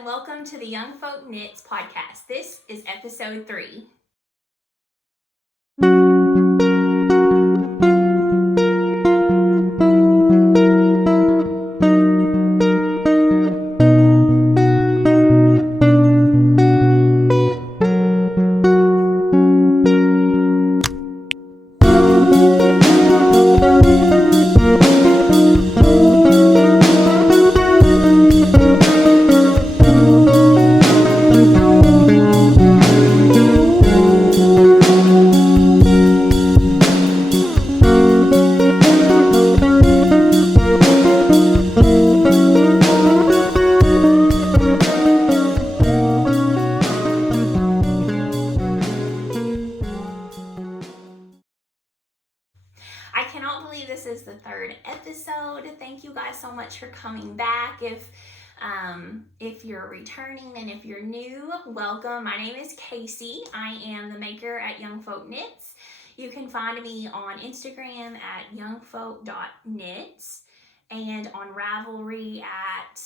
and welcome to the Youngfolk Knits podcast. This is episode 3. I cannot believe this is the 3rd episode. Thank you guys so much for coming back. If you're returning and if you're new, welcome. My name is Casey. I am the maker at Youngfolk Knits. You can find me on Instagram at youngfolk.knits and on Ravelry at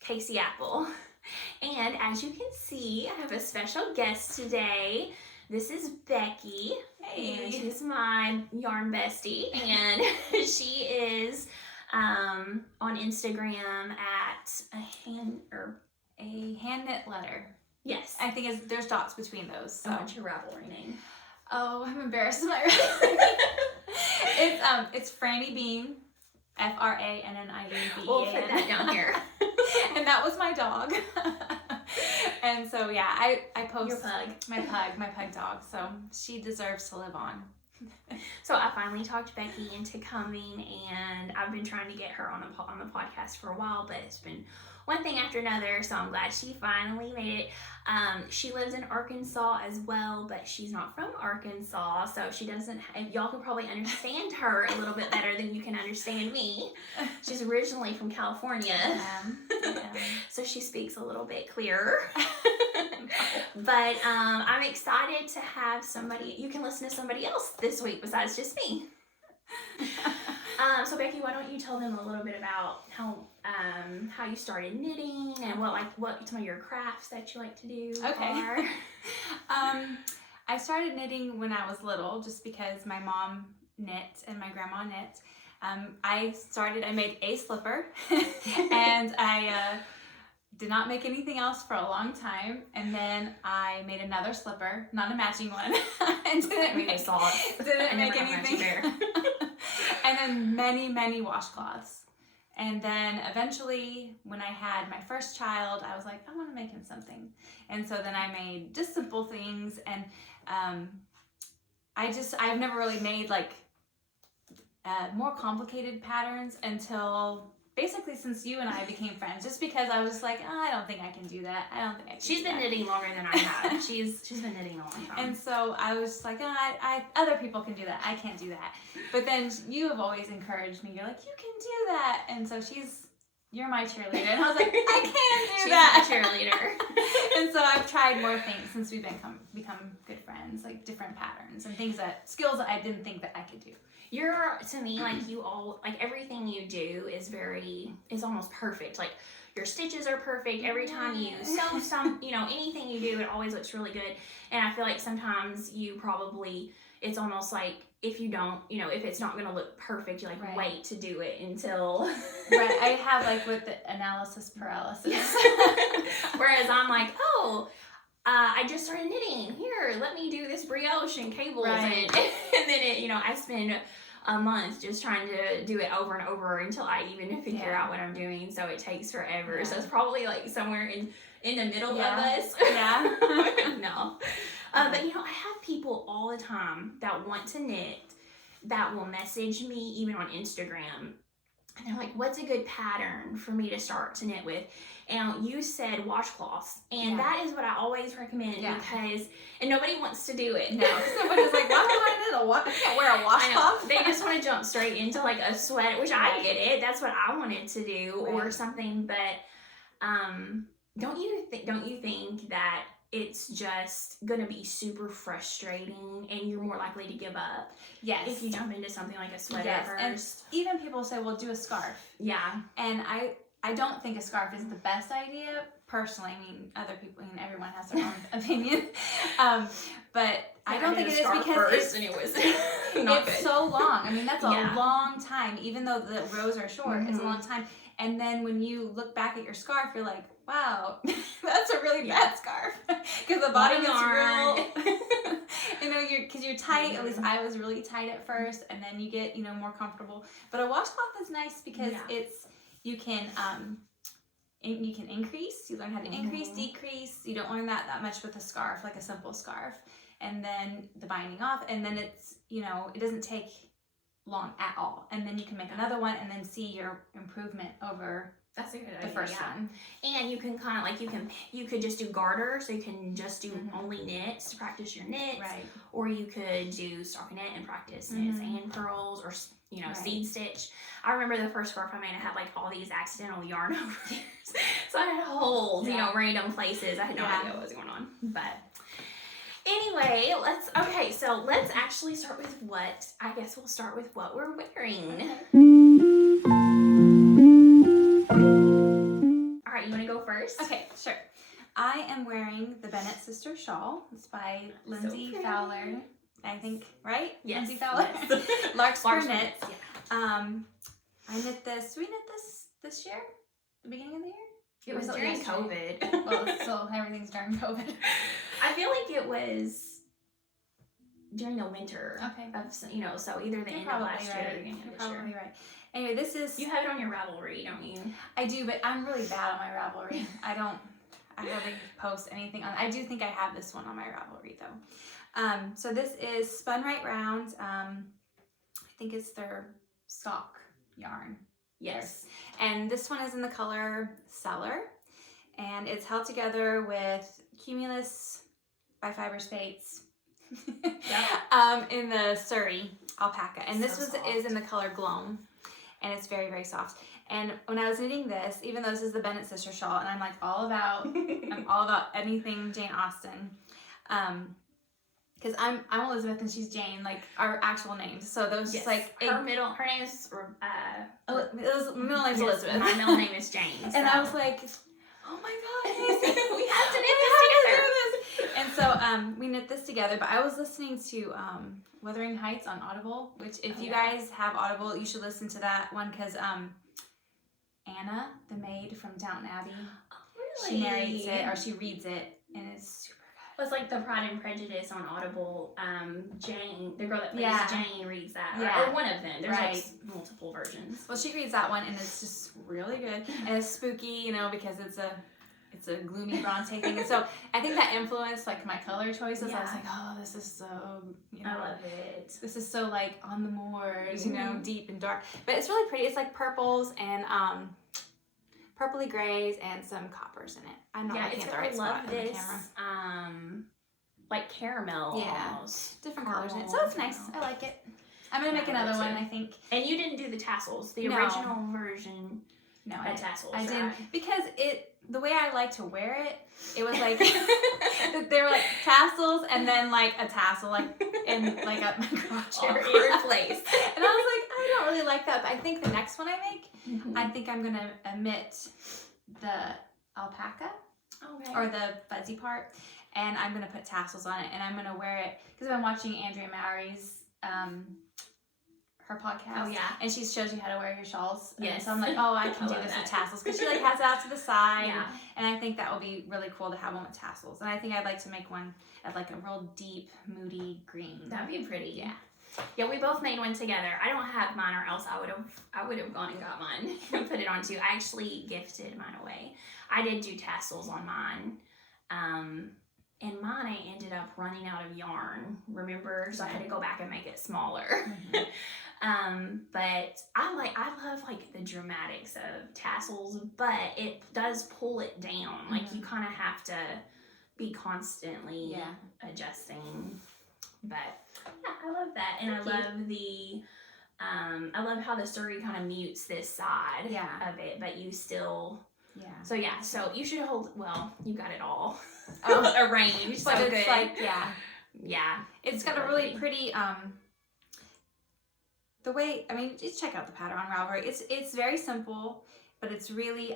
Casey Apple. And as you can see, I have a special guest today. This is Becky. Hey. And she's my yarn bestie, and she is on Instagram at a hand knit letter. Yes. I think there's dots between those. So. What's your Ravelry name? Oh, I'm embarrassed of my it's Franny Bean, FRANNIEBEAN. We'll put that down here. And that was my dog. And so yeah, I post your pug. My pug dog. So she deserves to live on. So I finally talked Becky into coming, and I've been trying to get her on the podcast for a while, but it's been one thing after another. So I'm glad she finally made it. She lives in Arkansas as well, but she's not from Arkansas, so she doesn't. Y'all can probably understand her a little bit better than you can understand me. She's originally from California, so she speaks a little bit clearer. But I'm excited to have somebody. You can listen to somebody else this week besides just me. So Becky, why don't you tell them a little bit about how you started knitting and what some of your crafts that you like to do are. I started knitting when I was little, just because my mom knit and my grandma knit. I made a slipper, and I did not make anything else for a long time, and then I made another slipper, not a matching one, and didn't make anything. And then many washcloths. And then eventually, when I had my first child, I was like, I want to make him something. And so then I made just simple things, and I've never really made more complicated patterns until basically since you and I became friends, just because I was like, I don't think I can do that. She's been knitting longer than I have. She's been knitting a long time. And so I was like, other people can do that. I can't do that. But then you have always encouraged me. You're like, you can do that. And so you're my cheerleader. And I was like, I can do that. She's my cheerleader. And so I've tried more things since we've become good friends, like different patterns and skills that I didn't think that I could do. To me, everything you do is almost perfect. Like, your stitches are perfect. Every time you sew anything you do, it always looks really good. And I feel like sometimes it's almost like if you don't, if it's not going to look perfect, you wait to do it until. Right. I have with the analysis paralysis. Whereas I'm like, I just started knitting. Here, let me do this brioche and cables. Right. And then I spend a month just trying to do it over and over until I even figure out what I'm doing. So it takes forever. Yeah. So it's probably somewhere in the middle of us. Yeah. No. But I have people all the time that want to knit that will message me even on Instagram. And they're like, what's a good pattern for me to start to knit with? And you said washcloths. And that is what I always recommend and nobody wants to do it. No. Somebody's like, why would I knit I can't wear a washcloth? They just want to jump straight into a sweater, which I get it. That's what I wanted to do or something. But don't you think that it's just going to be super frustrating and you're more likely to give up if you jump into something like a sweater first? And even people say, well, do a scarf. Yeah. And I I don't think a scarf is the best idea personally. I mean, other people, everyone has their own opinion. But I don't think it is because it's so long. I mean, that's a long time. Even though the rows are short, it's a long time. And then when you look back at your scarf, you're like, wow, that's a really bad scarf. Because the bottom is real, because you're tight. At least I was really tight at first, and then you get, more comfortable. But a washcloth is nice because you can increase. You learn how to increase, decrease. You don't learn that much with a scarf, like a simple scarf. And then the binding off, and then it's, it doesn't take long at all. And then you can make another one and then see your improvement over That's a good idea. The first one. And you can kind of like, you could just do garter, so you can just do only knits to practice your knits. Right. Or you could do stockinette and practice knits and purls, or seed stitch. I remember the first scarf I made, I had like all these accidental yarn over here. So I had holes, random places. I had no idea what was going on. But anyway, let's actually start with we'll start with what we're wearing. All right, you want to go first? Okay, sure. I am wearing the Bennett Sister shawl. It's by Lindsay Fowler, I think, right? Yes. Lindsay Fowler. Yes. Larkspur Knits. Yeah. I knit this. We knit this year? The beginning of the year? It was during COVID. Well, so everything's during COVID. I feel like it was during the winter. Okay. So either the end of last year or the beginning of this year. Probably right. Anyway, this is... You have it on your Ravelry, don't you? I do, but I'm really bad on my Ravelry. I hardly post anything on... I do think I have this one on my Ravelry, though. So this is spun right round. I think it's their sock yarn. Yes. And this one is in the color Cellar. And it's held together with Cumulus by fyberpsates. In the Surrey alpaca. And this is in the color Gloam. And it's very, very soft. And when I was knitting this, even though this is the Bennett Sister shawl, and I'm like all about anything Jane Austen. Because I'm Elizabeth and she's Jane, like our actual names. So those just like her name is middle name's Elizabeth. My middle name is Jane. And I was like, oh my god, we have to knit this together. And so we knit this together. But I was listening to Wuthering Heights on Audible, which if you guys have Audible, you should listen to that one because Anna, the maid from Downton Abbey, she narrates it or she reads it, and it's super. It's like the Pride and Prejudice on Audible. Jane, the girl that plays Jane, reads that. Or one of them. There's like multiple versions. Well, she reads that one, and it's just really good. And it's spooky, because it's a gloomy Bronte thing. And so I think that influenced like my color choices. I was like, oh, this is so, I love it. This is so like on the moors, deep and dark. But it's really pretty. It's like purples and purpley grays and some coppers in it. I'm not looking at the right spot in the camera. Like caramel almost. Different colors in it. So it's nice. I like it. I'm going to make another one, I think. And you didn't do the tassels. The original version had tassels. I didn't. Because the way I like to wear it, it was like, they were like tassels and then like a tassel like in like a crotch area. Place. And I was like, I don't really like that. But I think the next one I make, I think I'm going to omit the alpaca or the fuzzy part. And I'm going to put tassels on it. And I'm going to wear it because I've been watching Andrea Mowry's her podcast. Oh, yeah. And she shows you how to wear your shawls. Yes. And so I'm like, oh, I can do this with tassels. Because she like has it out to the side. Yeah. And I think that will be really cool to have one with tassels. And I think I'd like to make one of like a real deep, moody green. That'd be pretty. Yeah. Yeah, we both made one together. I don't have mine, or else I would have gone and got mine and put it on too. I actually gifted mine away. I did do tassels on mine. And mine, I ended up running out of yarn, remember? So I had to go back and make it smaller. But I love like the dramatics of tassels, but it does pull it down. Like you kind of have to be constantly adjusting. But yeah, I love that. And I love how the Surrey kind of mutes this side of it, but you still... Yeah. So you should hold... Well, you got it all arranged. But so it's good. like, It's got a really pretty... the way... I mean, just check out the pattern on Ravelry. It's very simple. but it's really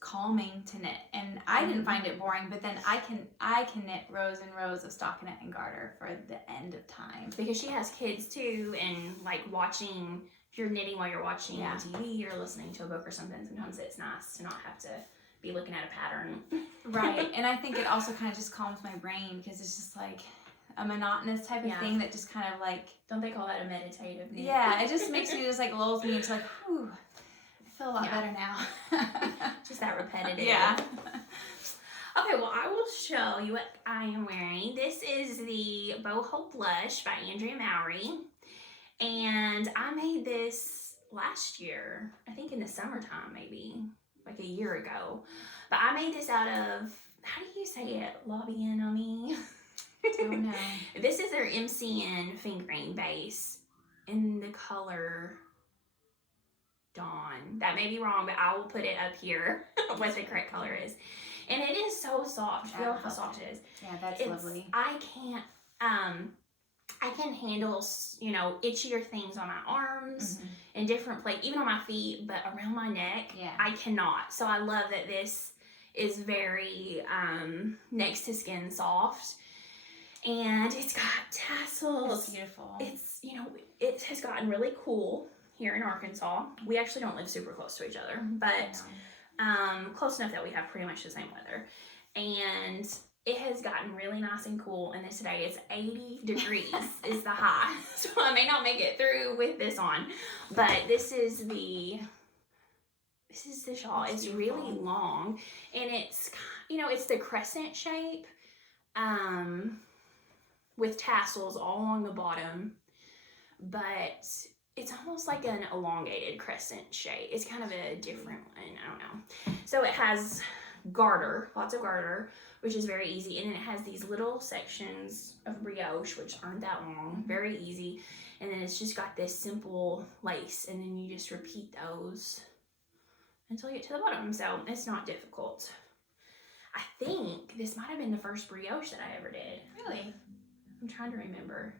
calming to knit, and I didn't find it boring. But then I can knit rows and rows of stockinette and garter for the end of time, because she has kids too, and like watching, if you're knitting while you're watching on TV or listening to a book or something, sometimes it's nice to not have to be looking at a pattern. Right. And I think it also kind of just calms my brain, because it's just like a monotonous type of thing that just kind of like, don't they call that a meditative knit? Yeah, it just makes me just like lulls me into like, whew, I feel a lot better now. Just that repetitive. Yeah. Okay, well, I will show you what I am wearing. This is the Boho Blush by Andrea Mowry, and I made this last year, I think in the summertime, maybe like a year ago. But I made this out of, how do you say it? Bien Aimée? Don't know. This is their MCN fingering base in the color Dawn. That may be wrong, but I will put it up here what the correct color is. And it is so soft. Feel how soft it is. Yeah, that's lovely. I can handle, you know, itchier things on my arms and different places, even on my feet, but around my neck, I cannot. So I love that this is very next to skin soft. And it's got tassels. It's beautiful. It's, you know, it has gotten really cool here in Arkansas. We actually don't live super close to each other, but close enough that we have pretty much the same weather. And it has gotten really nice and cool. And this today is 80 degrees is the high. So I may not make it through with this on, but this is the shawl. It's really long, and it's, you know, it's the crescent shape, with tassels all along the bottom, but it's almost like an elongated crescent shape. It's kind of a different one, I don't know. So it has garter, lots of garter, which is very easy, and then it has these little sections of brioche, which aren't that long, very easy, and then it's just got this simple lace, and then you just repeat those until you get to the bottom, so it's not difficult. I think this might have been the first brioche that I ever did. Really? I'm trying to remember.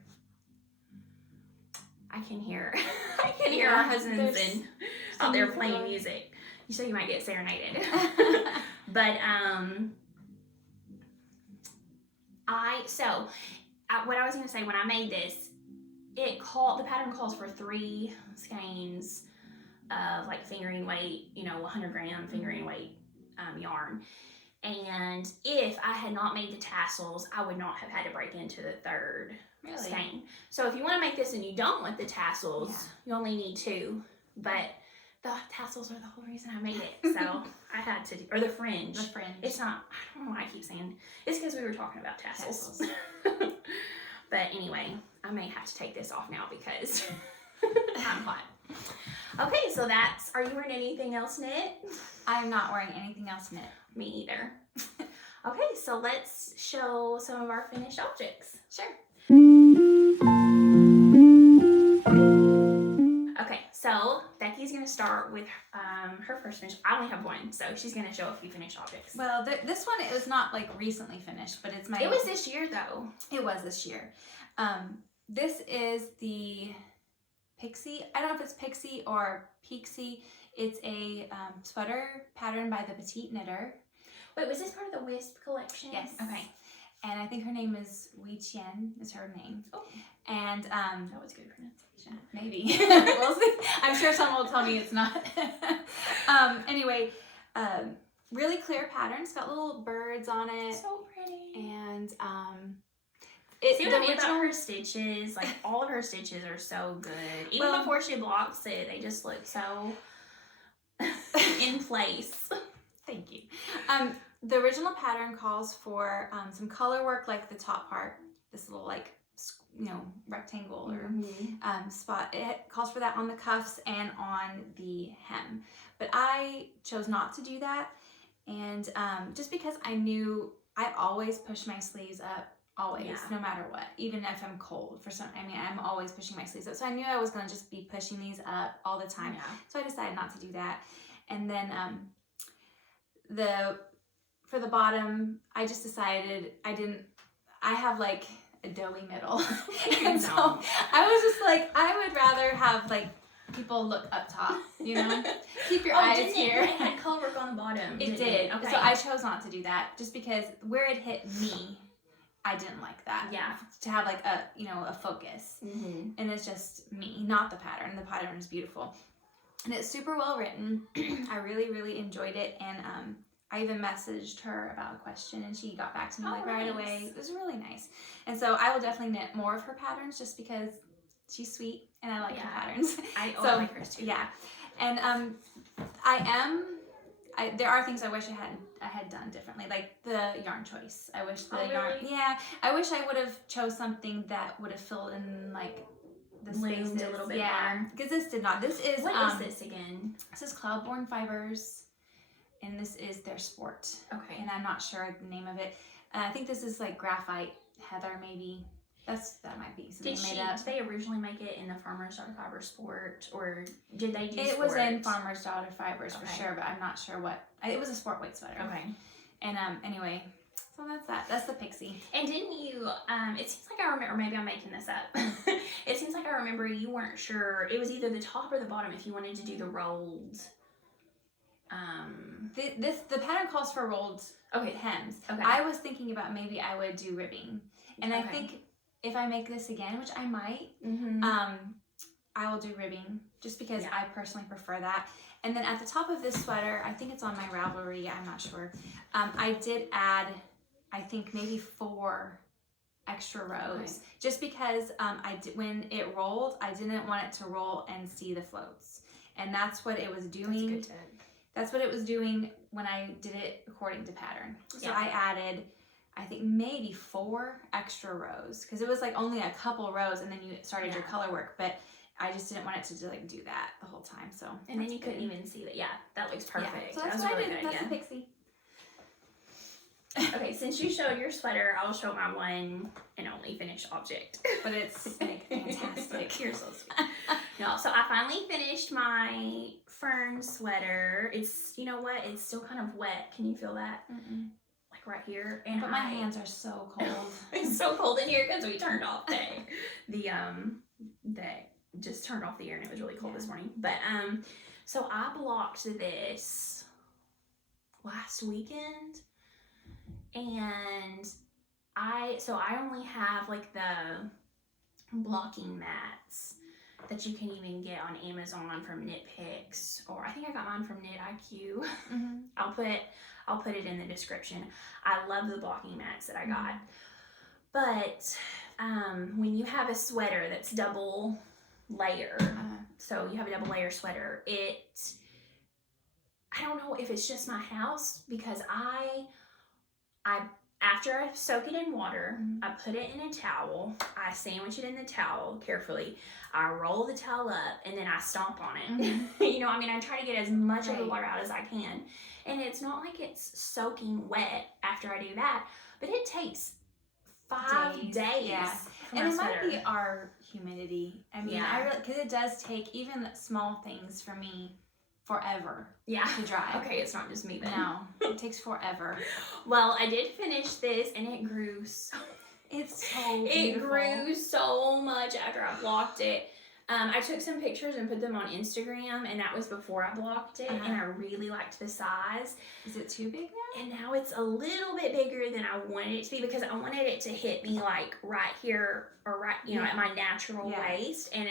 I can hear our husbands and out there playing music. So you might get serenaded. But what I was gonna say, when I made this, the pattern calls for 3 skeins of like fingering weight, you know, 100 gram fingering weight yarn. And if I had not made the tassels, I would not have had to break into the 3rd skein. So if you want to make this and you don't want the tassels, you only need 2. But the tassels are the whole reason I made it. So I had to, or the fringe. The fringe. It's not, I don't know why I keep saying, it's because we were talking about tassels. But anyway, I may have to take this off now because I'm hot. Okay, so are you wearing anything else knit? I'm not wearing anything else knit. Me either. Okay, so let's show some of our finished objects. Sure. Okay, so Becky's going to start with her first finish. I only have one, so she's going to show a few finished objects. Well, this one, it was not like recently finished, but it's my... It was this year, though. It was this year. This is the Pixie. I don't know if it's Pixie or Pixie. It's a sweater pattern by the Petite Knitter. Wait, was this part of the Wisp collection? Yes. Okay. And I think her name is Wei Qian is her name. Oh. And that was good pronunciation. Maybe. We'll see. I'm sure someone will tell me it's not. Anyway, really clear pattern. It's got little birds on it. So pretty. And see what I mean about her stitches? Like, all of her stitches are so good. Even before she blocks it, they just look so in place. Thank you. The original pattern calls for some color work, like the top part, this little like, you know, rectangle or spot. It calls for that on the cuffs and on the hem. But I chose not to do that. And just because I knew I always push my sleeves up. Always, no matter what, even if I'm cold I'm always pushing my sleeves up. So I knew I was going to just be pushing these up all the time. Yeah. So I decided not to do that. And then for the bottom, I just decided I have like a doughy middle. And so I was just like, I would rather have like people look up top, you know? Keep your Oh, eyes didn't here. it? It had color work on the bottom. It didn't did. Okay. So I chose not to do that just because where it hit me, I didn't like that. Yeah. To have like a, you know, a focus. Mm-hmm. And it's just me, not the pattern. The pattern is beautiful. And it's super well written. I really, really enjoyed it. And I even messaged her about a question and she got back to me right away. It was really nice. And so I will definitely knit more of her patterns just because she's sweet and I like her patterns. I like hers too. Yeah. And there are things I wish I had done differently, like the yarn choice. I wish yarn. Yeah, I wish I would have chose something that would have filled in like the spaces a little bit more. Because this did not. This is what is this again? This is Cloudborn fibers, and this is their sport. Okay. And I'm not sure the name of it. I think this is like graphite heather, maybe. That might be something made up. Did they originally make it in the Farmer's Daughter Fiber Sport, or did they do? It was in Farmer's Daughter Fibers for sure, but I'm not sure what. It was a sport weight sweater. Okay. And anyway, so that's that. That's the pixie. And didn't you? It seems like I remember. Or maybe I'm making this up. It seems like I remember you weren't sure. It was either the top or the bottom if you wanted to do the rolled. The pattern calls for rolled hems. Okay. I was thinking about maybe I would do ribbing, and I think if I make this again, which I might, I will do ribbing just because I personally prefer that. And then at the top of this sweater, I think it's on my Ravelry, I'm not sure. I did add, I think maybe 4 extra rows, just because when it rolled, I didn't want it to roll and see the floats, and that's what it was doing. That's what it was doing when I did it according to pattern. So I added, I think maybe 4 extra rows because it was like only a couple rows and then you started your color work, but I just didn't want it to like do that the whole time. So and then you couldn't even see that. Yeah, that looks perfect. Yeah. So that's what I did. That's a pixie. Okay, since you showed your sweater, I'll show my one and only finished object. But it's like fantastic. You're so sweet. No, so I finally finished my fern sweater. It's, you know what? It's still kind of wet. Can you feel that? Like right here. And but my hands are so cold. It's so cold in here because we turned off the just turned off the air and it was really cold this morning. But so I blocked this last weekend. And I only have like the blocking mats that you can even get on Amazon from Knit Picks, or I think I got mine from Knit IQ. I'll put it in the description. I love the blocking mats that I got. But when you have a sweater that's double layer, so you have a double layer sweater, I don't know if it's just my house, because after I soak it in water, I put it in a towel, I sandwich it in the towel carefully, I roll the towel up, and then I stomp on it. You know, I mean, I try to get as much of the water out as I can. And it's not like it's soaking wet after I do that, but it takes 5 days. Yeah. And it might be our humidity. I mean, because it does take even small things for me forever to dry. Okay, it's not just me then. No, it takes forever. Well, I did finish this and it grew so beautiful. It grew so much after I blocked it. I took some pictures and put them on Instagram, and that was before I blocked it, and I really liked the size. Is it too big now? And now it's a little bit bigger than I wanted it to be, because I wanted it to hit me like right here, or right, you know, at my natural waist, and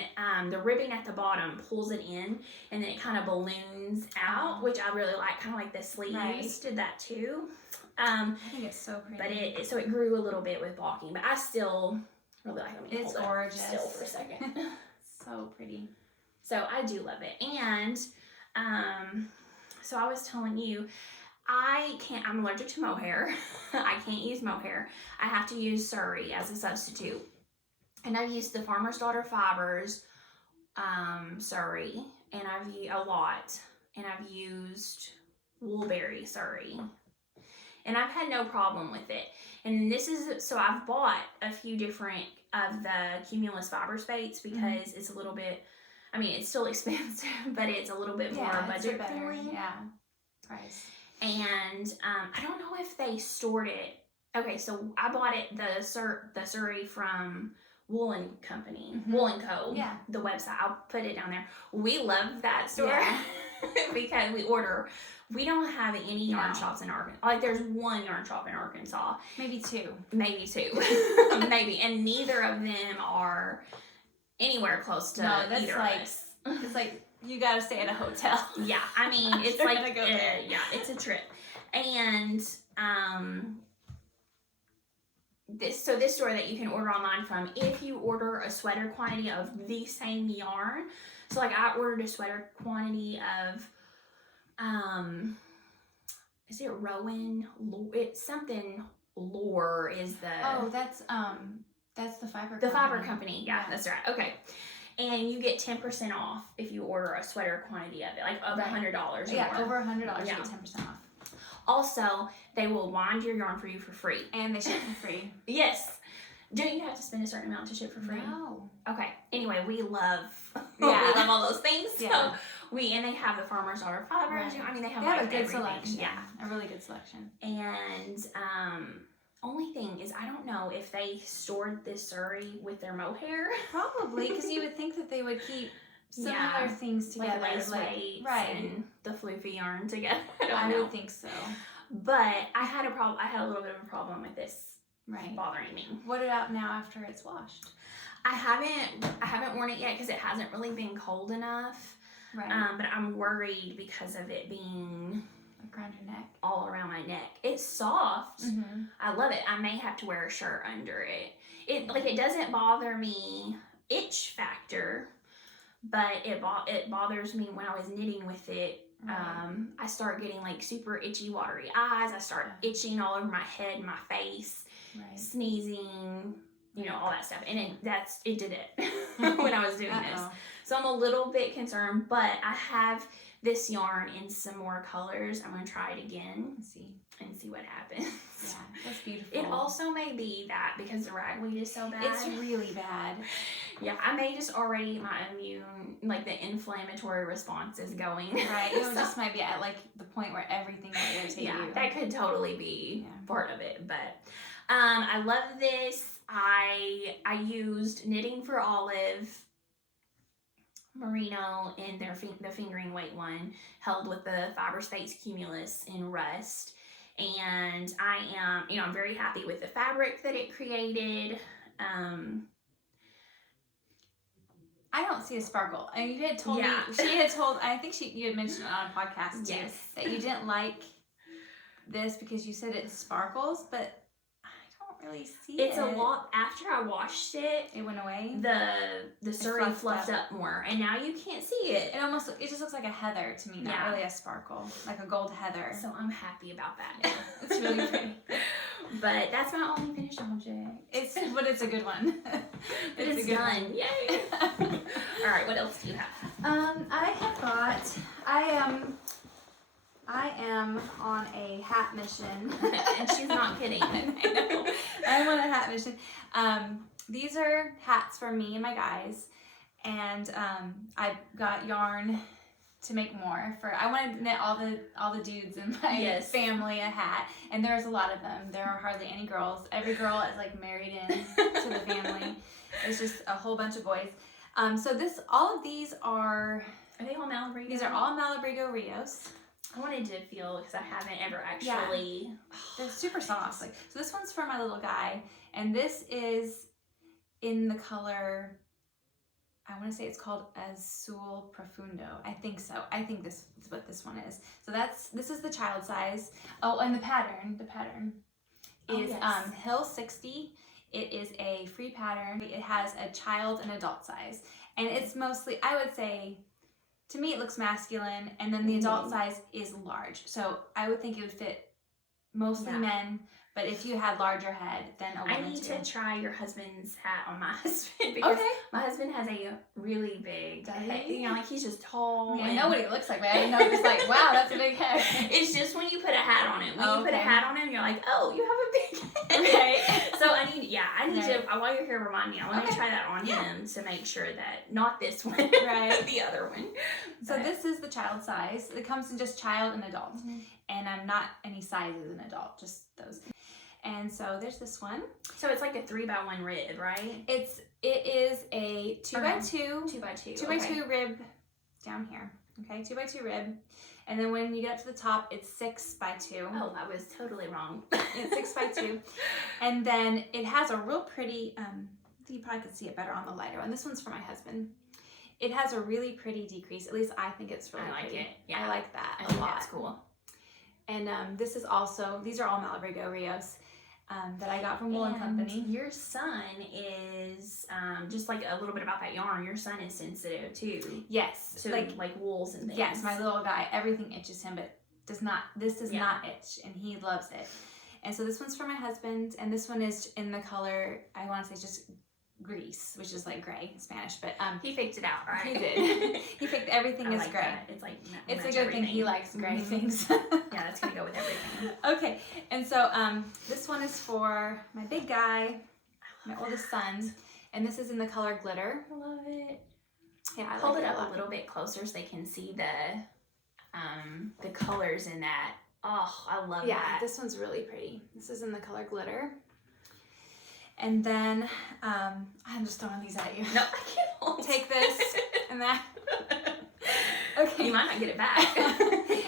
the ribbing at the bottom pulls it in, and then it kind of balloons out, which I really like. Kind of like the sleeves did that too. I think it's so pretty. But it grew a little bit with blocking, but I still really like it. It's gorgeous. Still for a second. So pretty. So I do love it. And so I was telling you, I'm allergic to mohair. I can't use mohair. I have to use Surrey as a substitute. And I've used the Farmer's Daughter Fibers Surrey, and I've used a lot. And I've used Woolberry Surrey. And I've had no problem with it. And so I've bought a few different of the cumulus fyberpsates, because it's a little bit, I mean, it's still expensive, but it's a little bit more budget friendly. Yeah, price. And I don't know if they stored it. Okay, so I bought it, the Surrey from Woolen Company, Mm-hmm. Woolen Co. Yeah. The website, I'll put it down there. We love that store Yeah. because we don't have any yarn shops in Arkansas. Like, there's one yarn shop in Arkansas. Maybe two. Maybe two. Maybe. And neither of them are anywhere close to either of us. It's like, you gotta stay at a hotel. Yeah, I mean, it's like, yeah, it's a trip. And, this store that you can order online from, if you order a sweater quantity of the same yarn, so like I ordered a sweater quantity of is it Rowan? It's something Lore is the that's the fiber company. Yeah, that's right. Okay. And you get 10% off if you order a sweater quantity of it, like of $100 or yeah, more. over $100 you get 10% off. Also, they will wind your yarn for you for free. And they ship for free. Yes. Don't you have to spend a certain amount to ship for free? No. Okay. Anyway, we love we love all those things. Yeah. So and they have the Farmer's Daughter fibers. Right. I mean, they have a like good everything. selection. Yeah. A really good selection. And only thing is, I don't know if they stored this Surrey with their mohair. Probably, because you would think that they would keep similar things together, like lace weights and the floofy yarn together. I would think so. But I had a little bit of a problem with this bothering me. What about now after it's washed? I haven't worn it yet because it hasn't really been cold enough. Right. But I'm worried because of it being around your neck, all around my neck. It's soft. Mm-hmm. I love it. I may have to wear a shirt under it. It doesn't bother me itch factor, but it bothers me when I was knitting with it. Right. I start getting like super itchy, watery eyes. I start itching all over my head, my face, sneezing, all that stuff. And it did it when I was doing this. So I'm a little bit concerned, but I have this yarn in some more colors. I'm going to try it again and see what happens. Yeah, that's beautiful. It also may be that because the ragweed is so bad. It's really bad. Yeah, I may just already, my immune, like the inflammatory response is going. Right, it just might be at like the point where everything will irritate you. Yeah, that could totally be part of it. But I love this. I used Knitting for Olive merino in the fingering weight one, held with the fyberpsates cumulus in rust. And I am, I'm very happy with the fabric that it created. I don't see a sparkle. And you had told me, I think you had mentioned it on a podcast too, that you didn't like this because you said it sparkles, but I don't really see it. It's a lot, after I washed it, it went away. The Surrey fluffed up more, and now you can't see it. It just looks like a heather to me, not really a sparkle, like a gold heather. So I'm happy about that. It's really pretty. But that's my only finished object. But it's a good one. It's done. Yay! All right, what else do you have? I am on a hat mission. And she's not kidding. I know. I'm on a hat mission. These are hats for me and my guys. And I got yarn to make more. I wanted to knit all the dudes in my family a hat. And there's a lot of them. There are hardly any girls. Every girl is like married in to the family. It's just a whole bunch of boys. So all of these are they all Malabrigo? These are all Malabrigo Rios. I wanted to feel because I haven't ever actually. They're super soft. So this one's for my little guy, and this is in the color. I want to say it's called Azul Profundo. I think so. I think this is what this one is. So this is the child size. Oh, and the pattern is Hill 60. It is a free pattern. It has a child and adult size, and it's mostly, I would say, to me it looks masculine, and then the adult size is large. So I would think it would fit mostly men, but if you had larger head, then a woman I need to try your husband's hat on my husband because my husband has a really big head. Like he's just tall. Yeah, I know what he looks like, but I didn't know he was like, wow, that's a big head. It's just when you put a hat on him. When you put a hat on him, you're like, oh, you have a big head. Right. So I need to, while you're here, remind me. I want to try that on him to make sure that, not this one, the other one. So this is the child size. It comes in just child and adult. And I'm not any sizes in adult, just those. And so there's this one. So it's like a 3x1 rib, right? It is a 2x2. 2x2. 2x2 rib down here. Okay, 2x2 rib. And then when you get up to the top, it's 6x2. Oh, I was totally wrong. It's 6x2. And then it has a real pretty, you probably could see it better on the lighter one. This one's for my husband. It has a really pretty decrease. At least I think it's really pretty. I like it. Yeah. I like that a lot. It's cool. And this is also, these are all Malabrigo rios that I got from Wool and Company. Your son is, just like a little bit about that yarn, your son is sensitive too. Yes. So like wools and things. Yes, my little guy, everything itches him, but this does not itch, and he loves it. And so this one's for my husband, and this one is in the color, I want to say just gris, which is like gray in Spanish, but he picked it out, right? He did. He picked everything is gray. That. It's like it's a good thing he likes gray things. Yeah, that's gonna go with everything. Okay, and so this one is for my big guy, my oldest son, and this is in the color glitter. I love it. Yeah, I hold it up a little bit closer so they can see the colors in that. Oh, I love that. Yeah, this one's really pretty. This is in the color glitter. And then, I'm just throwing these at you. No, I can't hold. Take this and that. Okay. You might not get it back.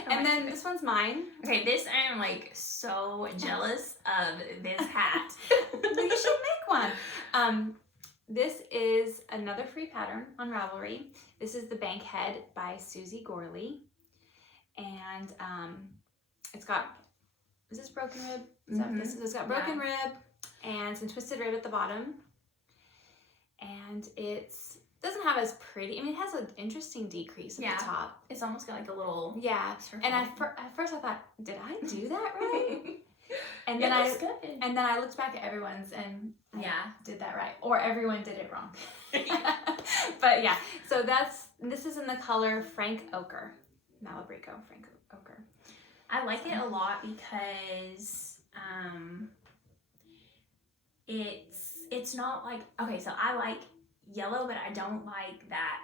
And then this one's mine. Okay, this I am like so jealous of this hat. Well, you should make one. This is another free pattern on Ravelry. This is the Bank Head by Susie Gorley. And it's got, is this broken rib? It's got broken rib and some twisted rib at the bottom. And it doesn't have as pretty, I mean, it has an interesting decrease at the top. It's almost got like a little circle. And at first I thought, did I do that right? And then good. I looked back at everyone's and I did that right, or everyone did it wrong. But yeah, so this is in the color Frank Ochre, Malabrigo Frank Ochre. I like it a lot because it's not like, okay, so I like yellow, but I don't like that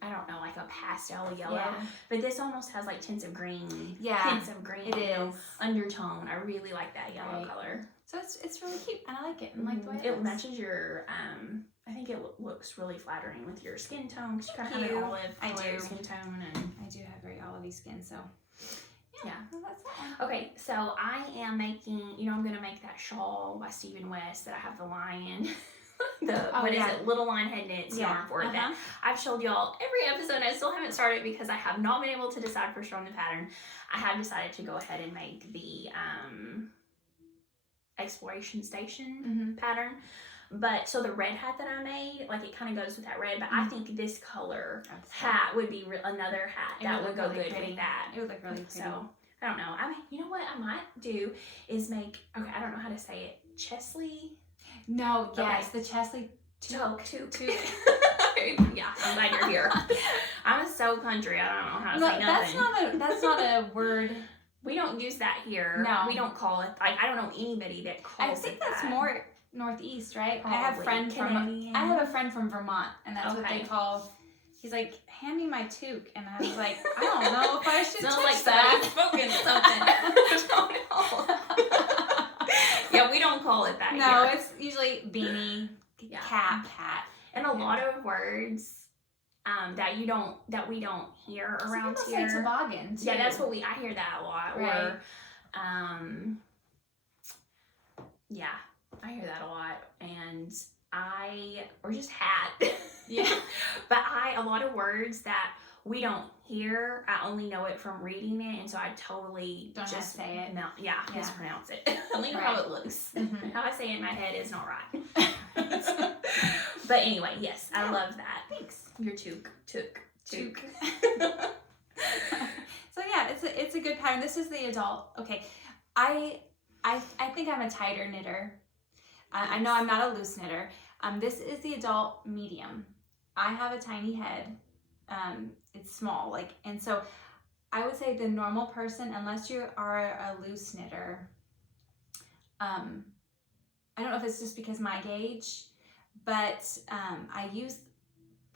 I don't know, like a pastel yellow. Yeah. But this almost has like tints of green. Yeah. Hints of green. It is. Undertone. I really like that yellow color. So it's really cute and I like it. And like the way it matches your I think it looks really flattering with your skin tone because you kind of have an olive skin tone, and I do have very olivey skin, so yeah. Well, that's that one. Okay, so I am making, I'm gonna make that shawl by Stephen West that I have the lion. Little Lion Head Knits yarn for it that I've showed y'all every episode. I still haven't started because I have not been able to decide for sure on the pattern. I have decided to go ahead and make the exploration station pattern. But so the red hat that I made, like it kind of goes with that red, but I think this color hat would be another hat that would go good with that. It would look really pretty. So I don't know. I mean, you know what I might do is make, I don't know how to say it, Chesley. No, yes, the Chesley toque. Yeah, I'm glad you're here. I'm so country. I don't know how to say nothing. That's not a word. We don't use that here. No, we don't call it. Like I don't know anybody that calls it. I think that's more northeast, right? Probably. I have a friend from Vermont, and that's what they call. He's like, hand me my toque, and I was like, I don't know if I should touch that. Spoken something. Yeah, we don't call it that. No, here. It's usually beanie, cap, hat, and a lot of words that we don't hear around here. Say toboggan too. Yeah, that's what I hear that a lot. Right. Or I hear that a lot, and or just hat. Yeah. But a lot of words that we don't hear, I only know it from reading it, and so I totally don't just say it. Mispronounce it. I only know how it looks. How I say it in my head is not right. But anyway, yes, I love that. Thanks. Your toque. So yeah, it's a good pattern. This is the adult. Okay, I think I'm a tighter knitter. I know I'm not a loose knitter. This is the adult medium. I have a tiny head. It's small, and so I would say the normal person, unless you are a loose knitter, I don't know if it's just because my gauge, but I use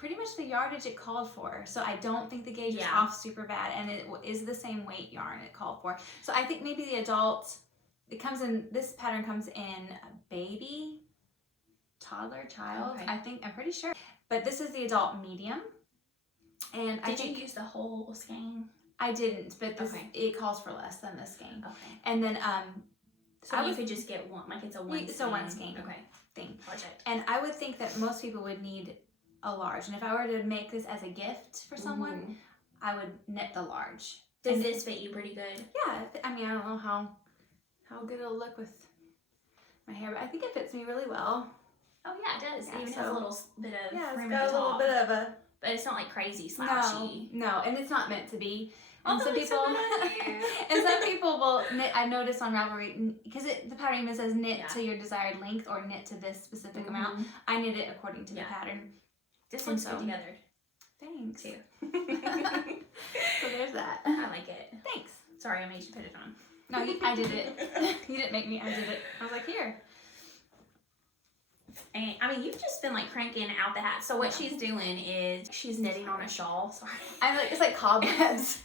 pretty much the yardage it called for. So I don't think the gauge is Yeah. off super bad, and it is the same weight yarn it called for. So I think maybe the adult, this pattern comes in baby, toddler, child. Okay. I'm pretty sure. But this is the adult medium. And Did you use the whole skein? I didn't, but Okay. it calls for less than the skein. Okay. And then so you could just get one, like it's a one It's a one skein. Okay. Thing. Project. And I would think that most people would need a large. And if I were to make this as a gift for someone, I would knit the large. Does this fit you pretty good? Yeah, I mean, I don't know how good it'll look with my hair, but I think it fits me really well. Oh yeah, it does. Yeah, it even has a little bit of it's rim got at a the little top. bit of a But it's not like crazy slouchy. no, and it's not meant to be. And Oh, some that looks people, so good on you. and some people will knit. I noticed on Ravelry because the pattern even says knit Yeah. to your desired length or knit to this specific amount. Mhm. I knit it according to the Yeah. pattern. This And one's so- put together Thanks. too. So there's that. I like it. Thanks. Sorry, I made you put it on. No, I did it. You didn't make me. I did it. I was like, here. And I mean, you've just been like cranking out the hat. So what she's doing is she's knitting on a shawl. Sorry. I'm like, it's like cobwebs.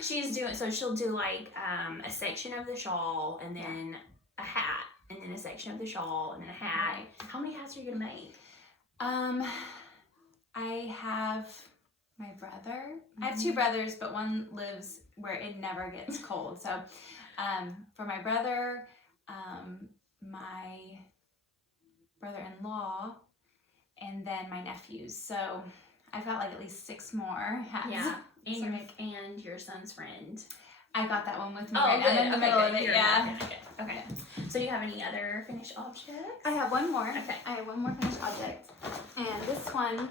she's doing, so she'll do like a section of the shawl and then a hat and then a section of the shawl and then a hat. Right. How many hats are you gonna make? I have my brother. I have two brothers, but one lives where it never gets cold. So, for my brother, my brother-in-law, and then my nephews. So I've got like at least 6 more hats. Yeah, and So and your son's friend. I got that one with me. Oh, right. good. I'm in the middle of it. You're Yeah. good. Okay. So do you have any other finished objects? I have one more. Okay. I have one more finished object, and this one.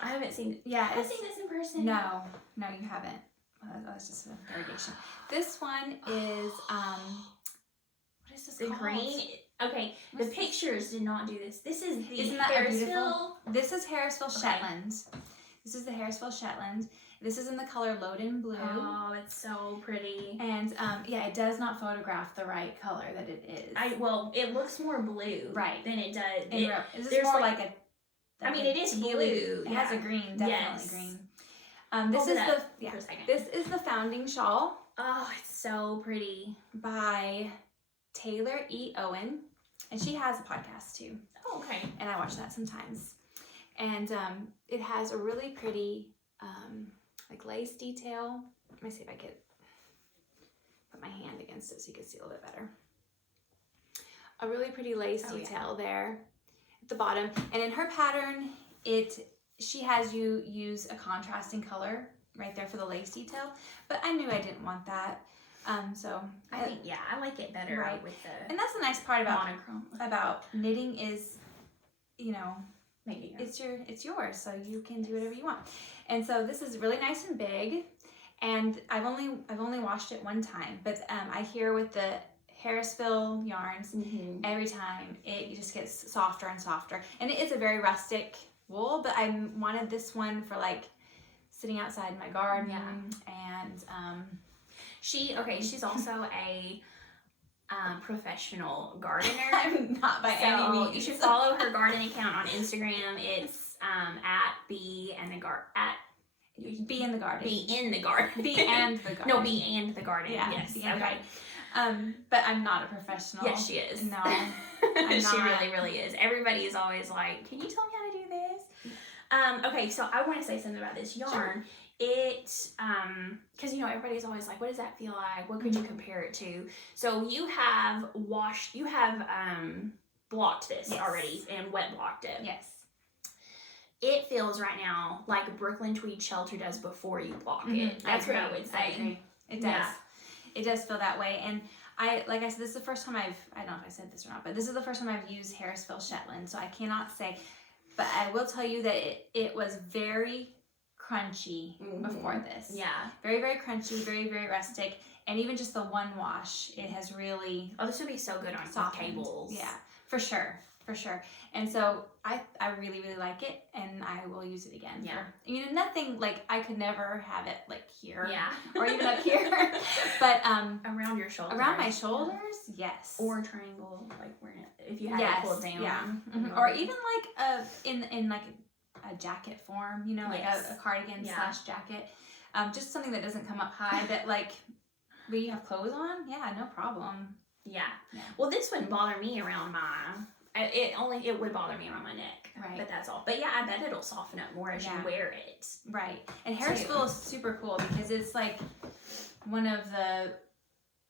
I haven't seen. Yeah, I've seen this in person. No, you haven't. Well, that was just a variation. This one is what is this The called? green. Okay, the pictures did not do this. This is the Isn't that beautiful? Harrisville. This is Harrisville Okay. Shetland. This is the Harrisville Shetland. This is in the color Loden Blue. Oh, it's so pretty. And yeah, it does not photograph the right color that it is. Well, it looks more blue, Right. than it does. This is there's more like- like a. I mean, it is teal. blue, It has a yeah. green, definitely Yes. green. This Hold is it the up for a second. This is the founding shawl Oh, it's so pretty. by Taylor E. Owen, and she has a podcast too. Oh, okay. And I watch that sometimes. And it has a really pretty like lace detail. Let me see if I could put my hand against it so you can see a little bit better. A really pretty lace detail there at the bottom. And in her pattern, she has you use a contrasting color right there for the lace detail. But I knew I didn't want that. So I think, yeah, I like it better Right. with the and that's the nice part monochrome. about knitting is, you know, Maybe. it's yours, so you can do whatever you want. And so this is really nice and big, and I've only washed it one time, but I hear with the Harrisville yarns, Mm-hmm. every time it just gets softer and softer, and it is a very rustic wool, but I wanted this one for like sitting outside in my garden. And she's also a professional gardener. I'm not by any So means. you should follow her garden account on Instagram. It's at Be in the Garden. Be in the garden. Be in the garden. Be and the garden. No, Be and the garden. Yeah, Yes. Be and the Okay. garden. But I'm not a professional. Yes, she is. No. She not. really, really is. Everybody is always like, "Can you tell me how to do this?" Okay, so I want to say something about this yarn. Sure. It, because everybody's always like, "What does that feel like? What could you compare it to?" So you have blocked this Yes. already and wet blocked it. Yes. It feels right now like Brooklyn Tweed Shelter does before you block it. That's what I would say. agree. It does. Yeah. It does feel that way. And like I said, this is the first time I don't know if I said this or not, but this is the first time I've used Harrisville Shetland, so I cannot say, but I will tell you that it was very crunchy before this. Yeah. Very, very crunchy, very, very rustic. And even just the one wash, it has really Oh, this would be so good on softened. tables. Yeah, for sure. And so I really, really like it, and I will use it again. Yeah. Nothing like I could never have it like here. Yeah. Or even up here. But around your shoulders. around my shoulders, yes. Or triangle, like if you have yes, it pulled down. yeah. Mhm. Or even like in like a jacket form, you know, like Yes. a cardigan Yeah. / jacket. Just something that doesn't come up high that like, when you have clothes on, yeah, no problem. Yeah. Yeah. Well, this wouldn't bother me around it would bother me around my neck. Right. But that's all. But yeah, I bet it'll soften up more as you wear it. Right. And Harrisville is super cool because it's like one of the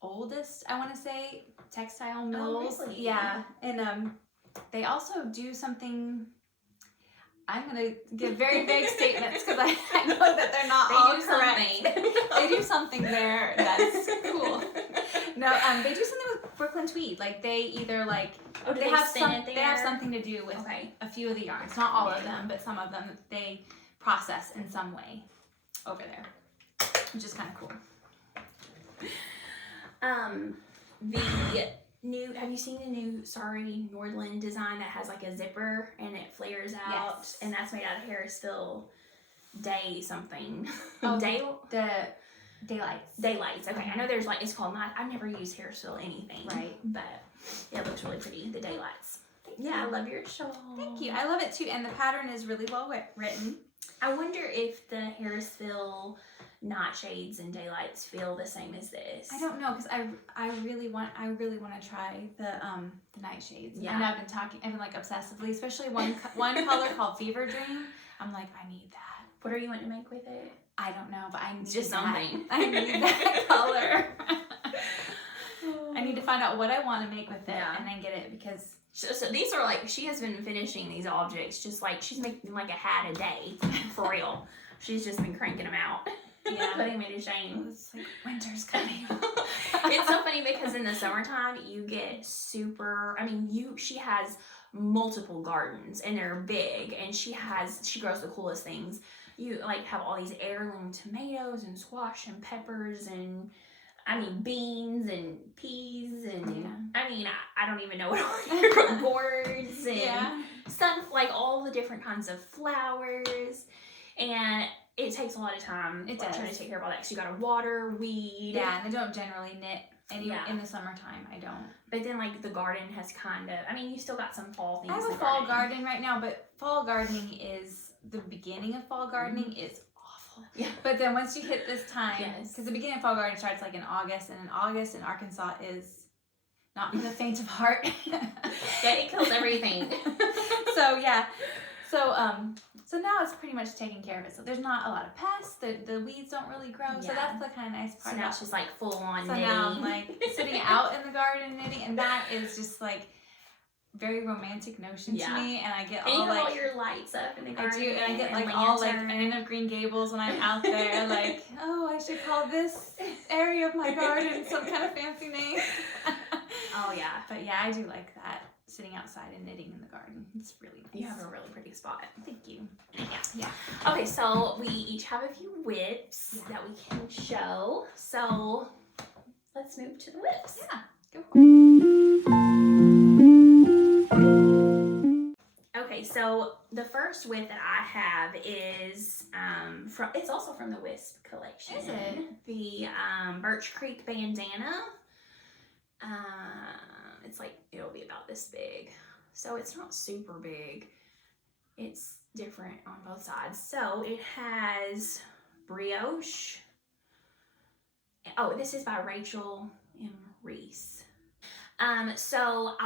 oldest, I want to say, textile mills. Really? Yeah. And they also do something. I'm going to give very vague statements because I know that they're not all correct. They do something there that's cool. No, they do something with Brooklyn tweed. Like they either like they have something to do with a few of the yarns. Not all of them, but some of them they process in some way over there, which is kind of cool. Have you seen the new Nordland design that has like a zipper and it flares out? Yes. And that's made out of Harrisville Day something. Oh, the Daylights. Daylights. Okay, I know there's like, it's called I've never used Harrisville anything. Right. But it looks really pretty. The Daylights. Yeah, I love your shawl. Thank you. I love it too. And the pattern is really well written. I wonder if the Harrisville nightshades and Daylights feel the same as this. I don't know because I really want to try the nightshades. Yeah. And I've been like obsessively, especially one color called Fever Dream. I'm like, I need that. What are you wanting to make with it? I don't know, but I need just something. I need that color. I need to find out what I want to make with it and then get it because. So these are like, she has been finishing these objects just like she's making like a hat a day for real. She's just been cranking them out. Yeah, putting me to shame. It's like winter's coming. It's so funny because in the summertime you get she has multiple gardens and they're big and she grows the coolest things. You like have all these heirloom tomatoes and squash and peppers and beans and peas and I don't even know what all gourds and like all the different kinds of flowers, and it takes a lot of time. It does. Trying to take care of all that because you gotta water, weed. Yeah, and I don't generally knit in the summertime. I don't. But then like the garden has kind of, you still got some fall things. I have a fall garden right now, but fall gardening is the beginning of fall gardening is awful. Yeah. But then once you hit this time, because the beginning of fall gardening starts like in August, and in August in Arkansas is not for the faint of heart. Yeah, it kills everything. So now it's pretty much taking care of it. So there's not a lot of pests. The weeds don't really grow. Yeah. So that's the kind of nice part. So now it's just like full on knitting. So now I'm like sitting out in the garden knitting, and that is just like very romantic notion to me. And I get all your lights up in the garden. I do, and I get like all like Anne of Green Gables when I'm out there. Like, oh, I should call this area of my garden some kind of fancy name. Oh yeah. But yeah, I do like that. Sitting outside and knitting in the garden. It's really nice. You have a really pretty spot. Thank you. Yeah. Okay, so we each have a few whips that we can show. So let's move to the whips. Yeah, go for it. Okay, so the first whip that I have is it's also from the Wisp collection. Is it? The Birch Creek bandana. It's like, it'll be about this big. So it's not super big. It's different on both sides. So it has brioche. Oh, this is by Rachel M. Reese. So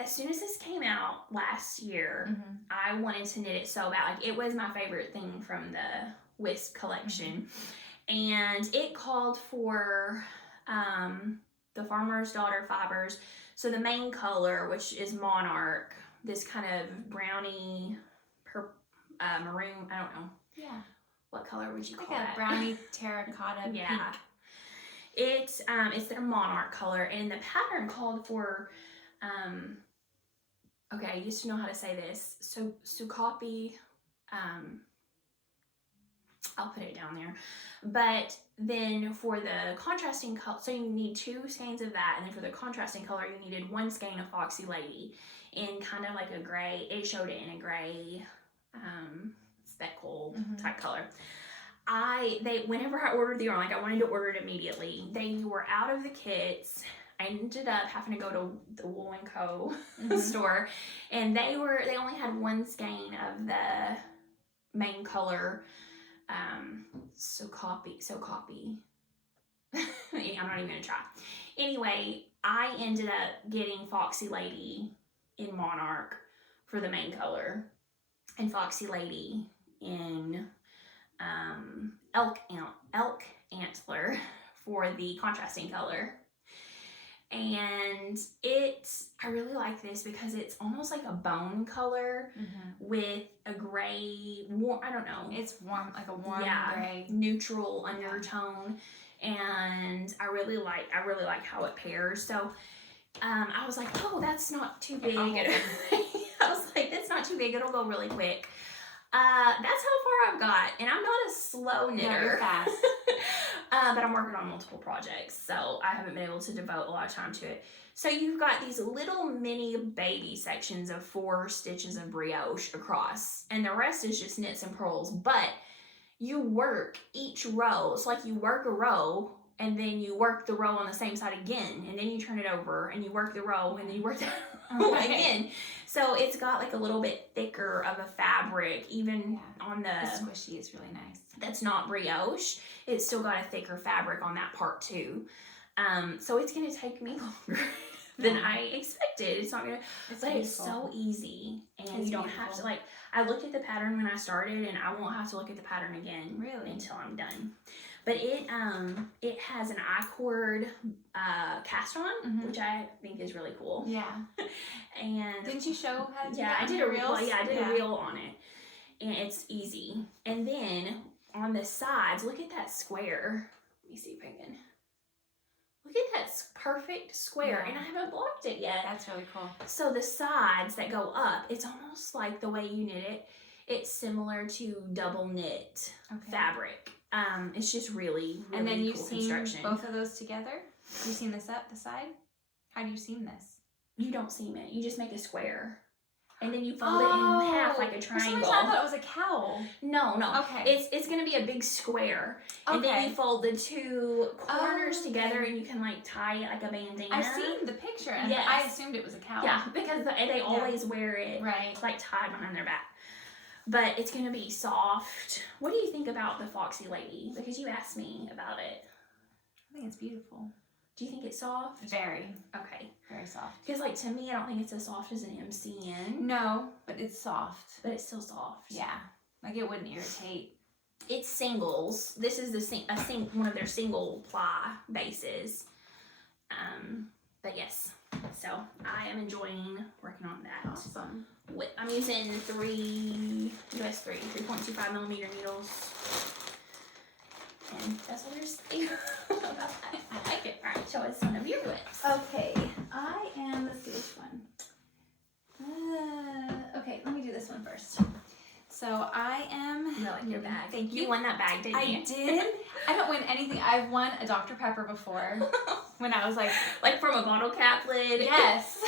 as soon as this came out last year, I wanted to knit it so bad. Like, it was my favorite thing from the Wisp collection. And it called for the Farmer's Daughter fibers. So the main color, which is Monarch, this kind of brownie, maroon, I don't know. Yeah. What color would you call like that? A brownie terracotta pink. It's their Monarch color, and the pattern called for, okay, I used to know how to say this. So Sukapi, I'll put it down there. But then for the contrasting color, so you need 2 skeins of that, and then for the contrasting color, you needed 1 skein of Foxy Lady in kind of like a gray. It showed it in a gray, speckled type color. Whenever I ordered the yarn, like I wanted to order it immediately. They were out of the kits. I ended up having to go to the Wool & Co. store, and they only had 1 skein of the main color. So copy. I'm not even gonna try. Anyway, I ended up getting Foxy Lady in Monarch for the main color, and Foxy Lady in elk antler for the contrasting color. And I really like this because it's almost like a bone color with a gray, I don't know. It's warm, like a warm gray. Neutral undertone. And I really like how it pairs. So I was like, oh, that's not too big. I was like, that's not too big. It'll go really quick. That's how far I've got. And I'm not a slow knitter. No, you're fast. But I'm working on multiple projects, so I haven't been able to devote a lot of time to it. So you've got these little mini baby sections of 4 stitches of brioche across, and the rest is just knits and purls. But you work each row. It's like you work a row, and then you work the row on the same side again, and then you turn it over, and you work the row, and then you work that row again. So it's got like a little bit thicker of a fabric, even on the squishy is really nice. That's not brioche. It's still got a thicker fabric on that part too. So it's gonna take me longer than I expected. It's not gonna, it's so easy, and you don't have to like. I looked at the pattern when I started, and I won't have to look at the pattern again until I'm done. But it has an I-cord cast on, which I think is really cool. Yeah. And didn't you show how to do that? I did a reel. I did a reel on it, and it's easy. And then on the sides, look at that square. Let me see if I can. Look at that perfect square, and I haven't blocked it yet. That's really cool. So the sides that go up, it's almost like the way you knit it. It's similar to double knit fabric. It's just really and then cool you've seen both of those together. You've seen this up the side. How do you seam this? You don't seam it. You just make a square. And then you fold it in half like a triangle. For some reason I thought it was a cowl. No. Okay. It's gonna be a big square. And then you fold the 2 corners together, and you can like tie it like a bandana. I've seen the picture, and I assumed it was a cowl. Yeah, because they always wear it like tied behind their back. But it's gonna be soft. What do you think about the Foxy Lady? Because you asked me about it. I think it's beautiful. Do you think it's soft? Very. Okay. Very soft. Because like to me, I don't think it's as soft as an MCN. No, but it's soft. But it's still soft. Yeah. Like it wouldn't irritate. It's singles. This is one of their single ply bases. But yes, so I am enjoying working on that. Awesome. I'm using 3.25 millimeter needles. And that's what there's to say about that. I like it. All right, show us one of your whips. Okay, let's see which one. Okay, let me do this one first. So I am. I like your bag. Thank you. You won that bag, didn't you? I did. I don't win anything. I've won a Dr. Pepper before when I was like from a bottle cap lid. Yes.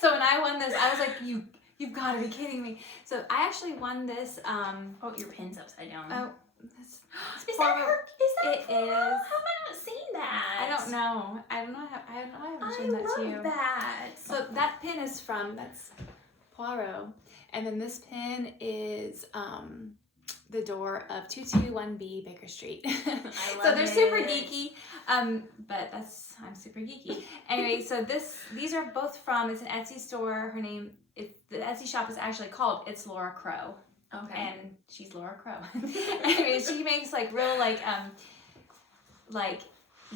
So when I won this, I was like, you've got to be kidding me. So I actually won this. Oh, your pin's upside down. Oh. Is that her? It is. How have I not seen that? I don't know. I haven't shown that to you. I love that. So that pin is that's Poirot. And then this pin is the door of 221B Baker Street. So they're super geeky. But I'm super geeky. Anyway, so these are both from, it's an Etsy store. The Etsy shop is actually called It's Laura Crow. Okay. And she's Laura Crow. Anyway, she makes like real like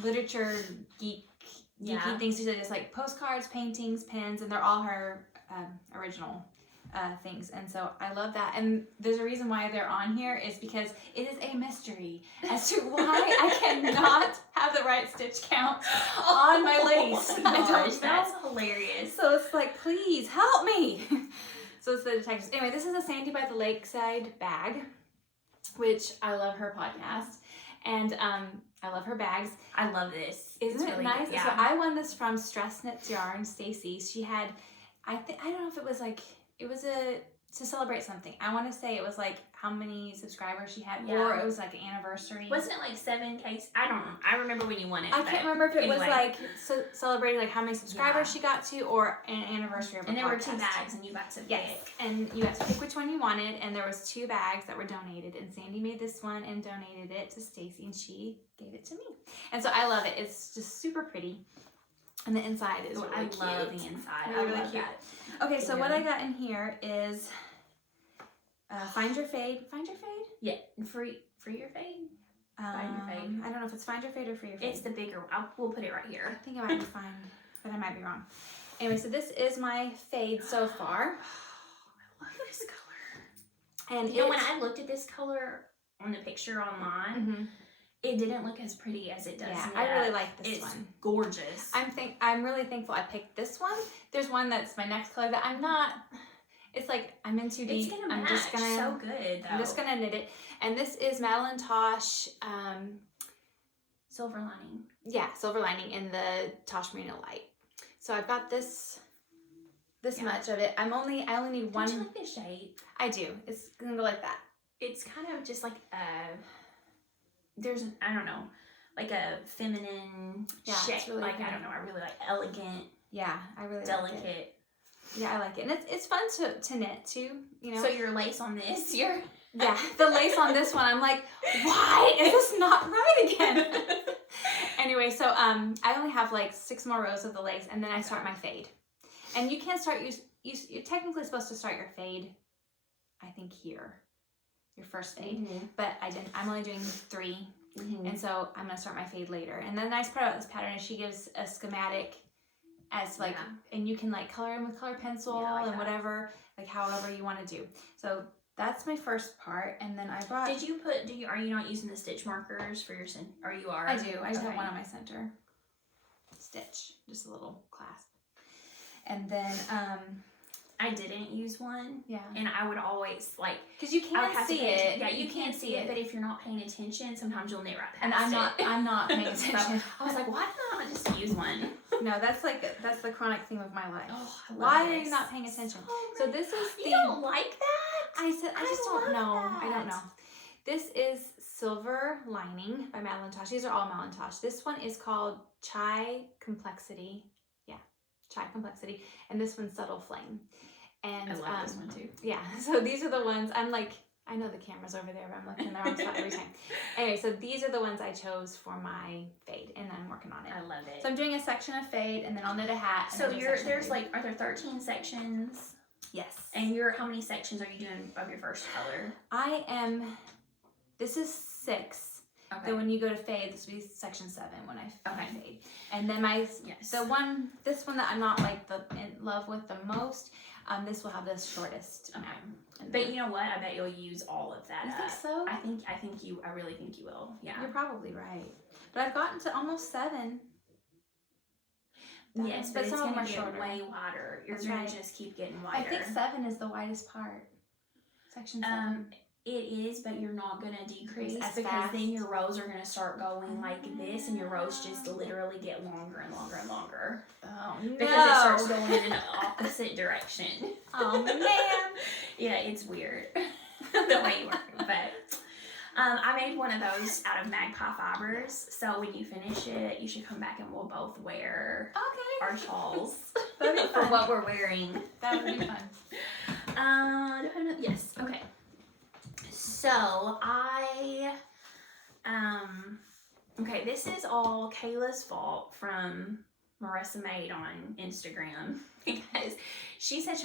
literature geeky things. She does like postcards, paintings, pins, and they're all her original things. And so I love that. And there's a reason why they're on here is because it is a mystery as to why I cannot have the right stitch count on my lace. That's hilarious. So it's like, please help me. So it's the detectives. Anyway, this is a Sandy by the Lakeside bag, which I love her podcast, and I love her bags. I love this. Isn't it nice? Good. Yeah. So I won this from Stressknits Yarn. Stacy. She had, I don't know if it was like, it was a to celebrate something. I want to say it was like how many subscribers she had, Yeah. or it was like an anniversary. Wasn't it like 7K? I don't know. I remember when you won it. I can't remember if it was anyway. like celebrating like how many subscribers she got to, or an anniversary of a And there podcast. were 2 bags, and you got to pick. And you got to pick which one you wanted, and there was 2 bags that were donated, and Sandy made this one and donated it to Stacy, and she gave it to me. And so I love it. It's just super pretty. And the inside is really cute. I love the inside. Really, I love cute. that. Okay, so what I got in here is Find Your Fade. Find Your Fade? Yeah, free your fade. Find Your Fade. I don't know if it's Find Your Fade or Free Your Fade. It's the bigger. We'll put it right here. I think it might be Find, but I might be wrong. Anyway, so this is my fade so far. I love this color. And you know, when I looked at this color on the picture online, it didn't look as pretty as it does. Yeah, now. I really like this one. It's gorgeous. I'm really thankful I picked this one. There's one that's my next color that I'm not. It's like I'm in too deep. It's gonna I'm match just gonna so good. Though. I'm just gonna knit it. And this is Madelinetosh. Silver lining. Yeah, silver lining in the Tosh Merino light. So I've got this much of it. I only need one. Don't you like this shape? I do. It's gonna go like that. It's kind of just like there's I don't know, like a feminine shape. Really like pretty. I don't know. I really like elegant. Yeah, I really delicate. like it. Yeah, I like it, and it's fun to knit too. You know. So your lace on this, the lace on this one. I'm like, why is this not right again? Anyway, so I only have like 6 more rows of the lace, and then I start my fade. And you can start you're technically supposed to start your fade, I think here, your first fade, but I didn't. I'm only doing 3, and so I'm gonna start my fade later. And the nice part about this pattern is she gives a schematic as like, and you can like color in with color pencil and whatever, like however you want to do. So that's my first part, and then I brought. Are you not using the stitch markers for your Or you are? I do. I just have one on my center stitch, just a little clasp, and then I didn't use one. Yeah. And I would always like because you can't see it. Yeah, you can't see it, but if you're not paying attention, sometimes you'll knit right past and I'm not paying attention. So I was like, why did I not just use one? No, that's the chronic theme of my life. Oh, I love why this. are you not paying attention? So this is the. You don't like that? I just don't know. That. I don't know. This is Silver Lining by Madelinetosh. These are all Madelinetosh. This one is called Chai Complexity. Yeah, Chai Complexity, and this one's Subtle Flame. And I love this one too. Yeah, so these are the ones I'm like. I know the camera's over there, but I'm looking in the wrong spot every time. Anyway, so these are the ones I chose for my fade, and I'm working on it. I love it. So I'm doing a section of fade, and then I'll knit a hat. So are there 13 sections? Yes. And how many sections are you doing of your first color? This is 6. Okay. So when you go to fade, this will be section 7 when I fade. And then this one that I'm not like in love with the most, this will have the shortest. Okay. But you know what? I bet you'll use all of that. You think so? I really think you will. Yeah. You're probably right. But I've gotten to almost 7. Yes, but it's some of going them are to shorter. way wider. You're going to just keep getting wider. I think 7 is the widest part. Section 7. It is, but you're not going to decrease as because fast. then your rows are going to start going like this, and your rows just literally get longer and longer and longer. Oh, no. Because it starts going in an opposite direction. Oh, man. Yeah, it's weird the way you work. But I made one of those out of magpie fibers. So when you finish it, you should come back and we'll both wear our shawls for what we're wearing. That would be fun. Yes. Okay. So this is all Kayla's fault from Marissa Made on Instagram because she said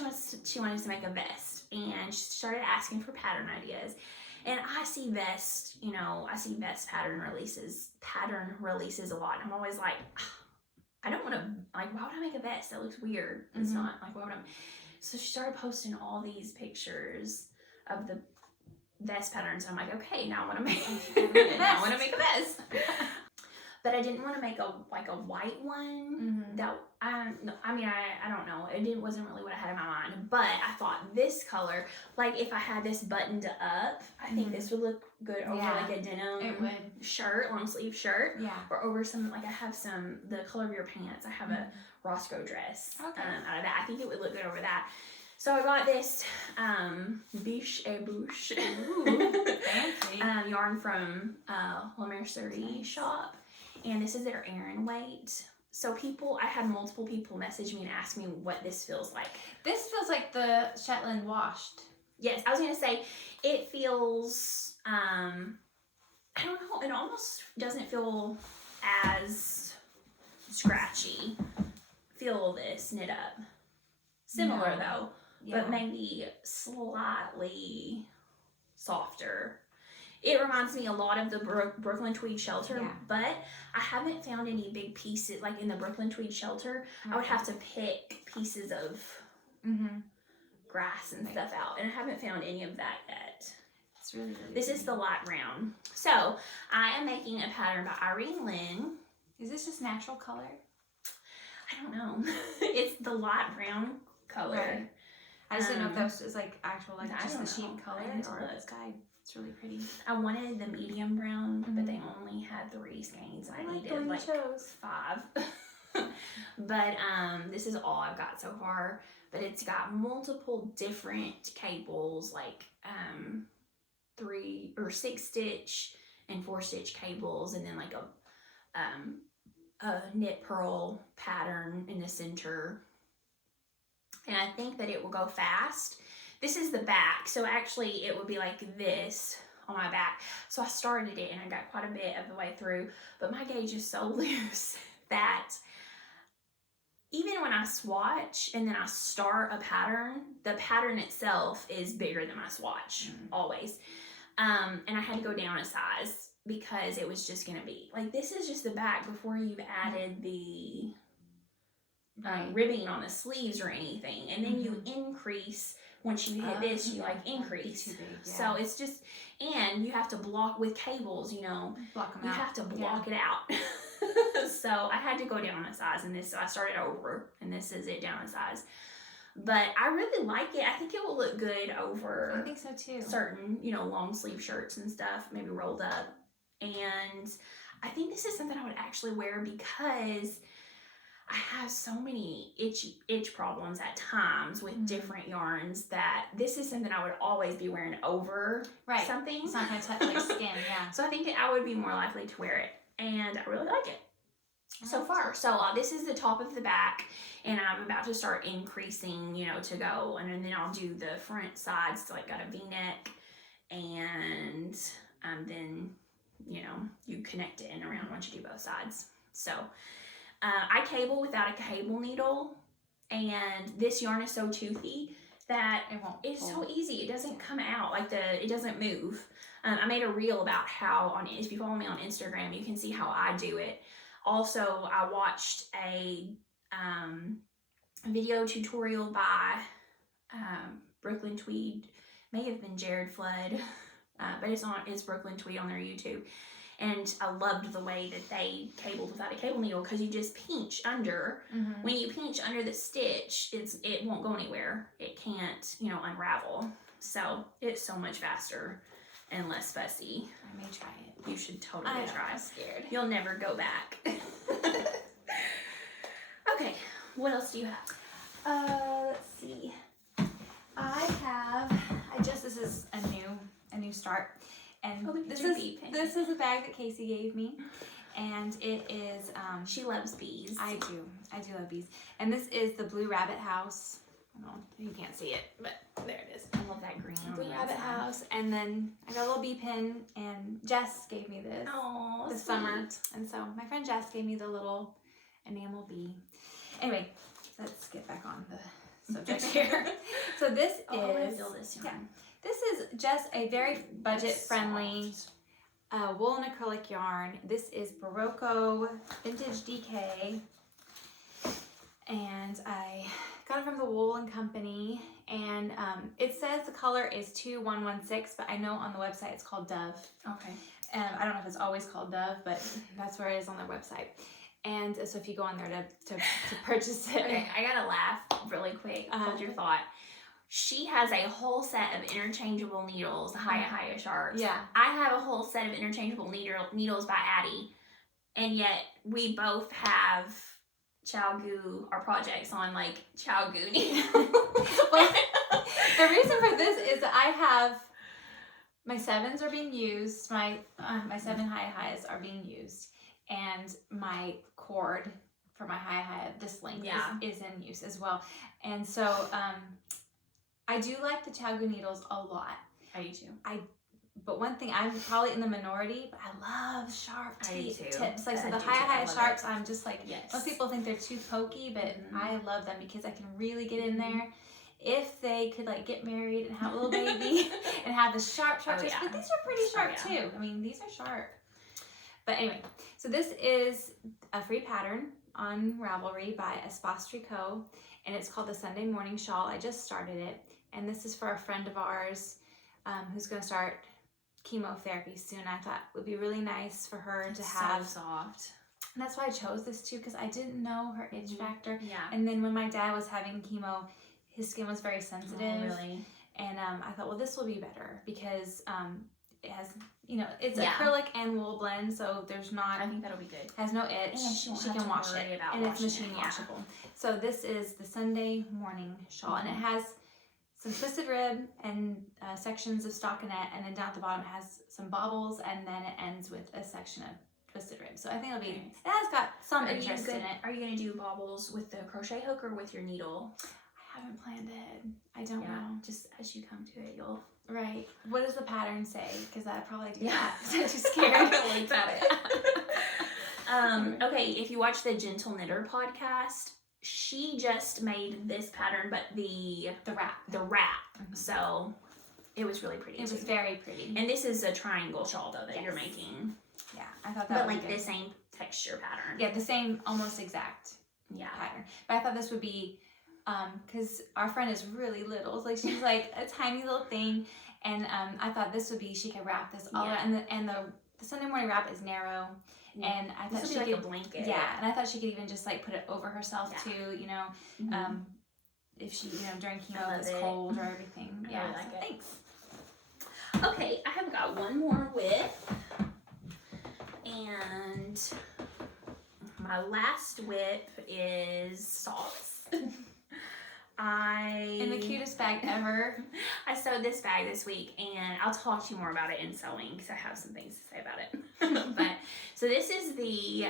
she wanted to make a vest, and she started asking for pattern ideas. And I see vest pattern releases a lot. I'm always like, I don't want to, like, why would I make a vest? That looks weird. It's not, like, why would I? So she started posting all these pictures of the vest patterns. And I'm like, okay, now I want to make a vest. But I didn't want to make a white one. That I don't know. It wasn't really what I had in my mind. But I thought this color, like if I had this buttoned up, I think this would look good over like a denim shirt, long sleeve shirt. Yeah. Or over some, like I have the color of your pants. I have a Roscoe dress out of that. I think it would look good over that. So I got this Biches Büshes Fancy. yarn from La Mercerie shop, and this is their Aran weight. So I had multiple people message me and ask me what this feels like. This feels like the Shetland washed. Yes, I was gonna say it feels. I don't know. It almost doesn't feel as scratchy. Feel this knit up. Similar though. Yeah. But maybe slightly softer. It reminds me a lot of the Brooklyn Tweed Shelter, but I haven't found any big pieces. Like in the Brooklyn Tweed Shelter, I would have to pick pieces of grass and stuff out, and I haven't found any of that yet. It's really This is the light brown. So I am making a pattern by Irene Lynn. Is this just natural color? I don't know. It's the light brown color. Right. I just didn't know if that was just like actual, like I just don't the sheep know. color I need to or look. the sky. It's really pretty. I wanted the medium brown, but they only had 3 skeins. I needed like 5. But this is all I've got so far. But it's got multiple different cables, like 3 or 6 stitch and 4 stitch cables, and then like a knit purl pattern in the center. And I think that it will go fast. This is the back, so actually it would be like this on my back. So I started it and I got quite a bit of the way through, but my gauge is so loose that even when I swatch and then I start a pattern, the pattern itself is bigger than my swatch, always. And I had to go down a size because it was just gonna be, like, this is just the back before you've added the ribbing on the sleeves or anything. And then you increase, once you hit this, you like increase. Too big, So it's just, and you have to block with cables, you know. Block them You out. have to block it out. So I had to go down a size, and this, so I started over, and this is it down a size. But I really like it. I think it will look good over I think so too. certain, you know, long sleeve shirts and stuff, maybe rolled up. And I think this is something I would actually wear because I have so many itch problems at times with different yarns that this is something I would always be wearing over something. It's not going to touch like skin, yeah. So I think that I would be more likely to wear it, and I really like it so far. So this is the top of the back, and I'm about to start increasing, you know, to go, and then I'll do the front sides. So I got a V-neck, and then, you know, you connect it in around once you do both sides. So I cable without a cable needle, and this yarn is so toothy that it's so easy. It doesn't come out, like it doesn't move. I made a reel about how, if you follow me on Instagram, you can see how I do it. Also, I watched a video tutorial by Brooklyn Tweed, may have been Jared Flood, but it's Brooklyn Tweed on their YouTube. And I loved the way that they cabled without a cable needle, because you just pinch under. When you pinch under the stitch, it won't go anywhere. It can't, you know, unravel. So it's so much faster and less fussy. I may try it. You should totally try. I'm scared. You'll never go back. Okay, what else do you have? Let's see. This is a new start. And this is a bag that Casey gave me, and it is she loves bees. I do love bees. And this is the Blue Rabbit House. I don't know if you can't see it, but there it is. I love that green on Blue the Rabbit inside. House. And then I got a little bee pin, and Jess gave me this this summer. And so my friend Jess gave me the little enamel bee. Anyway, let's get back on the subject here. So this this is just a very budget-friendly wool and acrylic yarn. This is Berroco Vintage DK, and I got it from the Wool and Company. And it says the color is 2116, but I know on the website it's called Dove. Okay. I don't know if it's always called Dove, but that's where it is on their website. And so if you go on there to purchase it. Okay, I gotta laugh really quick. Hold your thought. She has a whole set of interchangeable needles, Hiya Sharps. Yeah. I have a whole set of interchangeable needles by Addie, and yet we both have Chow-goo our projects on like Chow-goo needles. Well, the reason for this is that I have my 7s are being used, my 7 highs are being used, and my cord for my high this length is in use as well. And so I do like the Chow-goo needles a lot. I do too. But one thing, I'm probably in the minority, but I love sharp tips. Like, so the high sharps, I'm just like, most people think they're too pokey, but I love them because I can really get in there. If they could like get married and have a little baby and have the sharp tips, but these are pretty sharp too. I mean, these are sharp. But anyway, so this is a free pattern on Ravelry by Espace Tricot, and it's called the Sunday Morning Shawl. I just started it, and this is for a friend of ours who's going to start chemotherapy soon. I thought it would be really nice for her to have. So soft. And that's why I chose this too, because I didn't know her itch factor. Yeah. And then when my dad was having chemo, his skin was very sensitive. Oh, really? And I thought, well, this will be better because it has, it's acrylic and wool blend, so there's not. I think that'll be good. Has no itch. And she can wash it. And it's machine washable. So this is the Sunday Morning Shawl, and it has some twisted rib and sections of stockinette, and then down at the bottom it has some bobbles, and then it ends with a section of twisted rib. So I think it'll be, it has got some interest in it. Are you going to do bobbles with the crochet hook or with your needle? I haven't planned it. I don't know. Just as you come to it, you'll. Right. What does the pattern say? Because I'd probably do that. I'm too scared. I haven't looked at it. Okay, if you watch the Gentle Knitter podcast, she just made this pattern, but the wrap. So it was really pretty. It was very pretty. And this is a triangle shawl though that you're making. Yeah, I thought that. But like the same texture pattern. Yeah, the same, almost exact. Pattern. But I thought this would be, because our friend is really little, like she's like a tiny little thing, and I thought this would be, she could wrap this all around, and the Sunday morning wrap is narrow. And I thought she could like a blanket. Yeah, and I thought she could even just like put it over herself too, if she, during chemo if it's cold or everything. I really like it. Thanks. Okay, I have got one more whip, and my last whip is socks. In the cutest bag ever. I sewed this bag this week, and I'll talk to you more about it in sewing because I have some things to say about it. But so this is the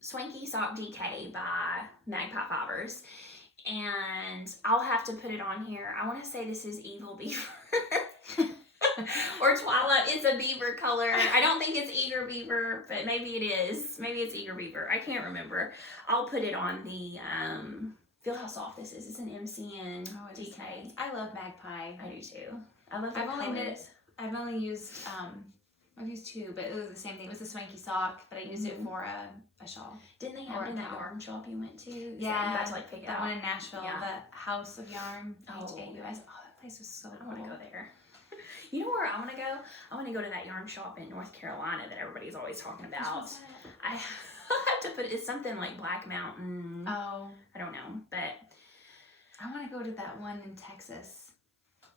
Swanky Sock DK by Magpie Fibers, and I'll have to put it on here. I want to say this is Evil Beaver. Or Twilight. It's a beaver color. I don't think it's Eager Beaver, but maybe it is. Maybe it's Eager Beaver. I can't remember. I'll put it on the, feel how soft this is. It's an MCN DK. Nice. I love Magpie. I do too. I love the I've only used, I've used two, but it was the same thing. It was the Swanky Sock, but I used it for a shawl. Didn't they have it in that yarn shop you went to? Yeah. That's like pick it that out. one in Nashville, the House of Yarn. Oh, that place was so cool. I want to go there. You know where I want to go? I want to go to that yarn shop in North Carolina that everybody's always talking about. I have to put it's something like Black Mountain. Oh, I don't know, but I want to go to that one in Texas.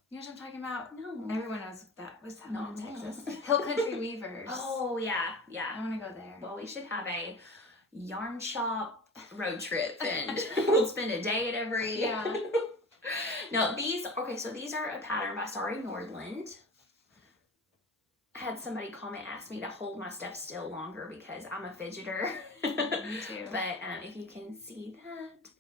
You know what I'm talking about? No. Everyone knows that. What's that one in No. Texas? Hill Country Weavers. Oh yeah. I want to go there. Well, we should have a yarn shop road trip, and we'll spend a day at every. Yeah. No, these are a pattern by Sorry Nordland. I had somebody ask me to hold my stuff still longer because I'm a fidgeter. Me too. But if you can see that.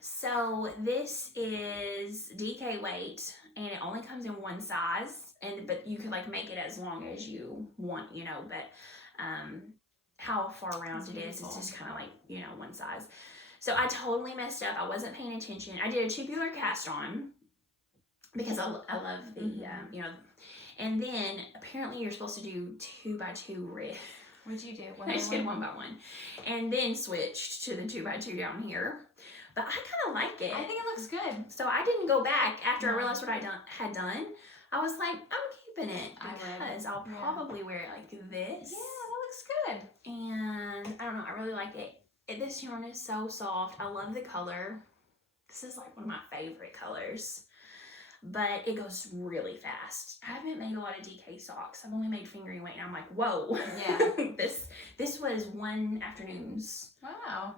So this is DK weight, and it only comes in one size, but you can like make it as long as you want, but how far around it is, it's just kind of like, one size. So I totally messed up. I wasn't paying attention. I did a tubular cast on because I love the, and then apparently you're supposed to do 2x2 rib. What'd you do? I just did 1x1. And then switched to the 2x2 down here. But I kind of like it. I think it looks good. So I didn't go back after I realized what I had done. I was like, I'm keeping it because I'll probably wear it like this. Yeah, that looks good. And I don't know, I really like it. This yarn is so soft. I love the color. This is like one of my favorite colors. but it goes really fast. I haven't made a lot of DK socks. I've only made fingering weight, and I'm like, whoa. Yeah. This was one afternoon's, Wow.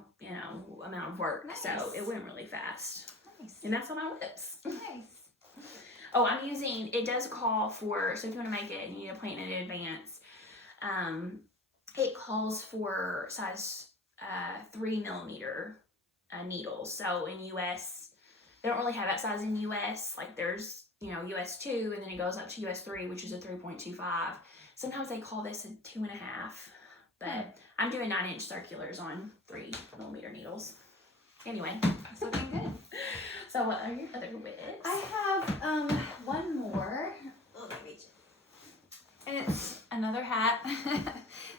amount of work. Nice. So it went really fast. Nice. And that's on my lips. Nice. Oh, it does call for, so if you want to make it and you need to plan in advance, it calls for size 3mm needles. So in US, they don't really have that size in US. Like there's, US 2, and then it goes up to US 3, which is a 3.25. Sometimes they call this a 2.5, but I'm doing 9-inch circulars on 3mm needles. Anyway, It's looking good. so what are your other whips? I have one more. Oh, let me reach it. And it's another hat.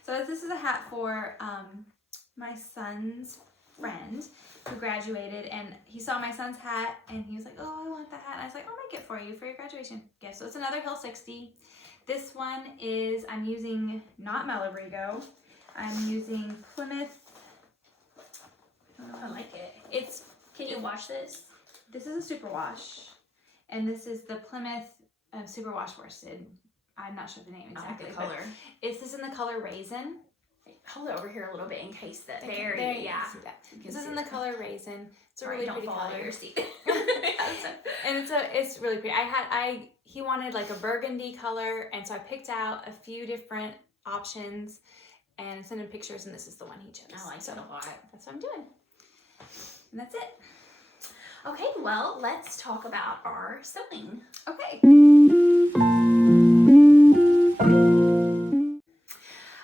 So this is a hat for my son's friend who graduated, and he saw my son's hat and he was like, oh, I want that hat. And I was like, I'll make it for you for your graduation gift. So it's another Hill 60. This one is, I'm using not Malabrigo. I'm using Plymouth. I like it. It's, Can you wash this? this is a superwash, and this is the Plymouth superwash worsted. I'm not sure the name exactly. I like the but color. This is in the color raisin. Hold it over here a little bit in case that There there, you yeah. see that. This is in the color raisin. It's a Right, really don't pretty fall out of color. your seat. And it's really pretty. He wanted like a burgundy color, and so I picked out a few different options and sent him pictures, and this is the one he chose. I like it a lot. That's what I'm doing. And that's it. Okay, well, let's talk about our sewing. Okay.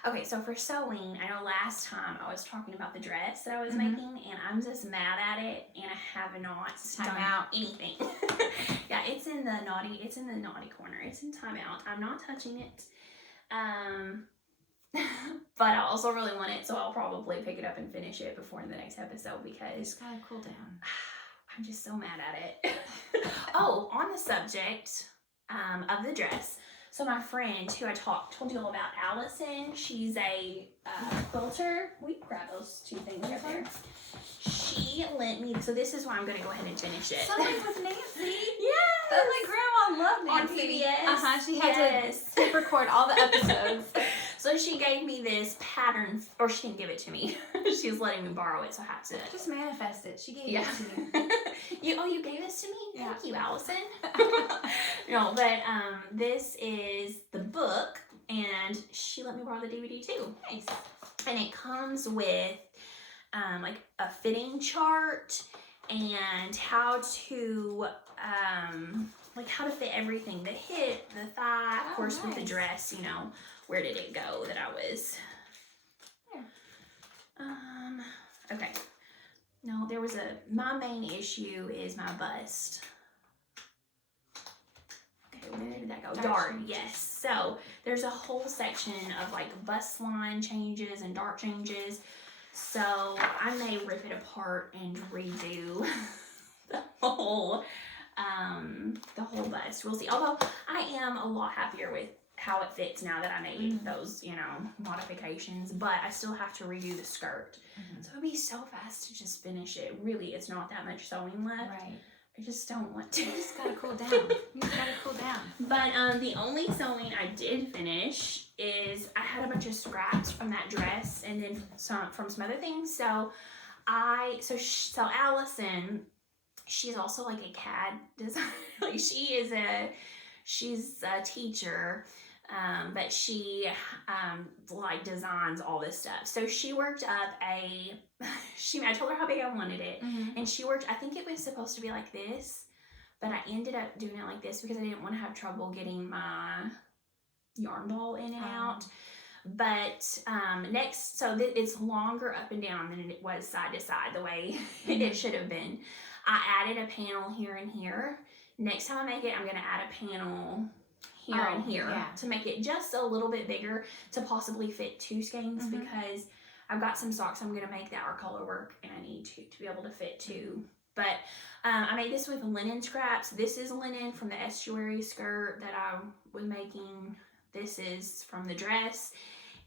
Okay, so for sewing, I know last time I was talking about the dress that I was making, and I'm just mad at it, and I have not done anything. Yeah, it's in the naughty corner. It's in timeout. I'm not touching it. But I also really want it, so I'll probably pick it up and finish it before the next episode because It's gotta cool down. I'm just so mad at it. Oh, on the subject of the dress, so my friend who I told you all about, Allison, she's a quilter. We can grab those two things right there. She lent me, so this is why I'm going to go ahead and finish it. Something with Nancy. Yes! That's my grandma loved On Nancy. PBS. She had to record all the episodes. So she gave me this pattern, or she didn't give it to me. She was letting me borrow it, so I have to. Just manifest it. She gave it to you. You gave this to me? Yeah. Thank you, Allison. No, but this is the book, and she let me borrow the DVD too. Nice. And it comes with like a fitting chart and how to fit everything, the hip, the thigh, of course, with the dress, where did it go that I was there. Okay. No, my main issue is my bust. Okay, where did that go? Dart, yes. So there's a whole section of like bust line changes and dart changes. So I may rip it apart and redo the whole bust. We'll see. Although I am a lot happier with how it fits now that I made those, modifications, but I still have to redo the skirt. So it'd be so fast to just finish it. Really, it's not that much sewing left. Right. I just don't want to. You just gotta cool down. You just gotta cool down. But the only sewing I did finish is I had a bunch of scraps from that dress and then from some other things. So Allison, she's also like a CAD designer. Like she's a teacher, but she like designs all this stuff. So she worked up I told her how big I wanted it, and I think it was supposed to be like this, but I ended up doing it like this because I didn't want to have trouble getting my yarn ball in and out. But it's longer up and down than it was side to side, the way it should have been. I added a panel here and here. Next time I make it, I'm going to add a panel here and here to make it just a little bit bigger to possibly fit two skeins, because I've got some socks I'm going to make that are color work and I need to be able to fit two. But I made this with linen scraps. This is linen from the estuary skirt that I was making. This is from the dress.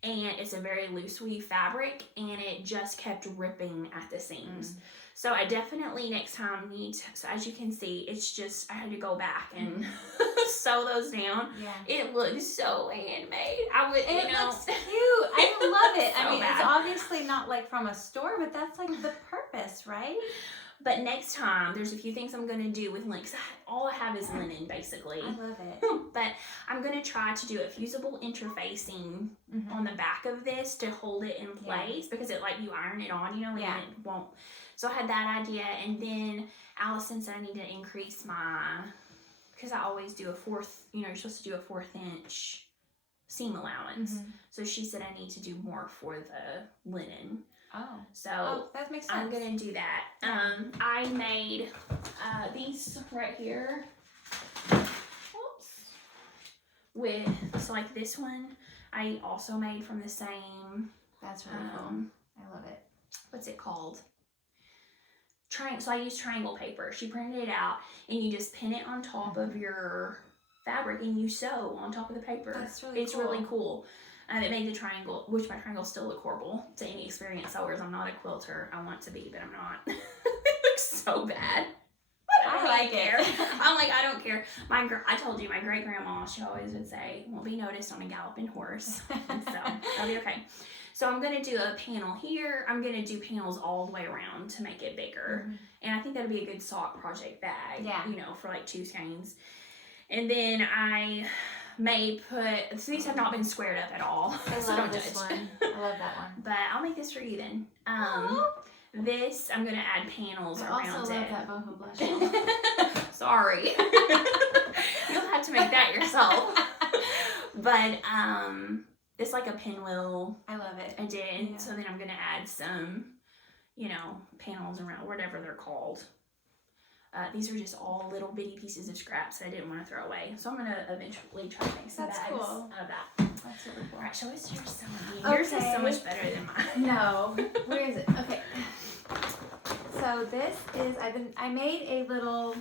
and it's a very loose weave fabric, and it just kept ripping at the seams. So I definitely next time need to, so as you can see, it's just, I had to go back and sew those down. Yeah. It looks so handmade. I would, It you know. looks cute. I love it. So I mean, bad. it's obviously not like from a store, but that's like the purpose, right? But next time, there's a few things I'm going to do with linen, 'cause all I have is linen, basically. I love it. But I'm going to try to do a fusible interfacing on the back of this to hold it in place, because it, like, you iron it on, you know, and it won't. So I had that idea, and then Allison said I need to increase my, because I always do a 4th, you know, you're supposed to do a 1/4 inch seam allowance. So she said I need to do more for the linen. Oh. So that makes sense. I'm gonna do that. I made these right here. Oops. With, so like this one, I also made from the same. That's really cool. I love it. What's it called? So I used triangle paper. She printed it out, and you just pin it on top of your fabric, and you sew on top of the paper. That's really It's cool. really cool. It made the triangle, which my triangles still look horrible to any experienced sewers. I'm not a quilter. I want to be, but I'm not. It looks so bad. I like care. it. I'm like, I don't care. I told you, my great grandma, she always would say, "Won't be noticed on a galloping horse." And so that'll be okay. So I'm gonna do a panel here. I'm gonna do panels all the way around to make it bigger, and I think that'll be a good sock project bag. Yeah. You know, for like 2 skeins. And then I may put, so these have not been squared up at all. I So love don't this judge. one. I love that one. But I'll make this for you then. This, I'm gonna add panels I around also it. love that boho blush. Sorry. You'll have to make that yourself. But it's like a pinwheel. I love it. I did. Yeah. So then I'm gonna add some, you know, panels around, whatever they're called. These are just all little bitty pieces of scraps that I didn't want to throw away. So I'm gonna eventually try to make some That's bags cool. out of that. That's really cool. All right, show us yours sewing. Yours is so much better than mine. No. Where is it? Okay. So this is, I made a little,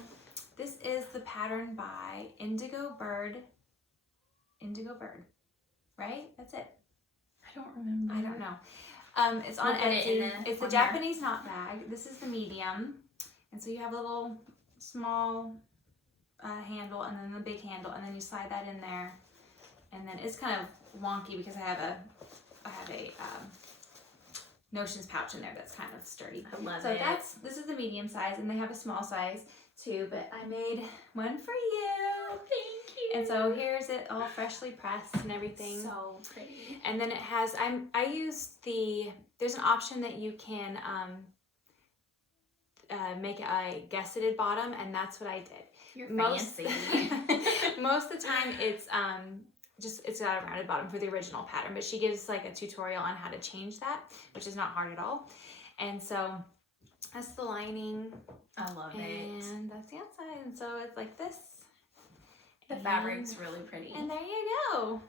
this is the pattern by Indigo Bird. Indigo Bird. Right? That's it. I don't remember. I don't know. It's on We'll put it Etsy. in It's a Japanese knot bag. This is the medium. And so you have a little small handle and then the big handle, and then you slide that in there. And then it's kind of wonky because I have a notions pouch in there that's kind of sturdy. I love So it. this is the medium size, and they have a small size too, but I made one for you. Thank you. And so here's it all freshly pressed and everything. So pretty. And then it has, I used there's an option that you can make a gusseted bottom, and that's what I did. You're fancy. Most of the time it's got a rounded bottom for the original pattern, but she gives like a tutorial on how to change that, which is not hard at all. And so that's the lining. I love it. And that's the outside. And so it's like this. The fabric's really pretty. And there you go.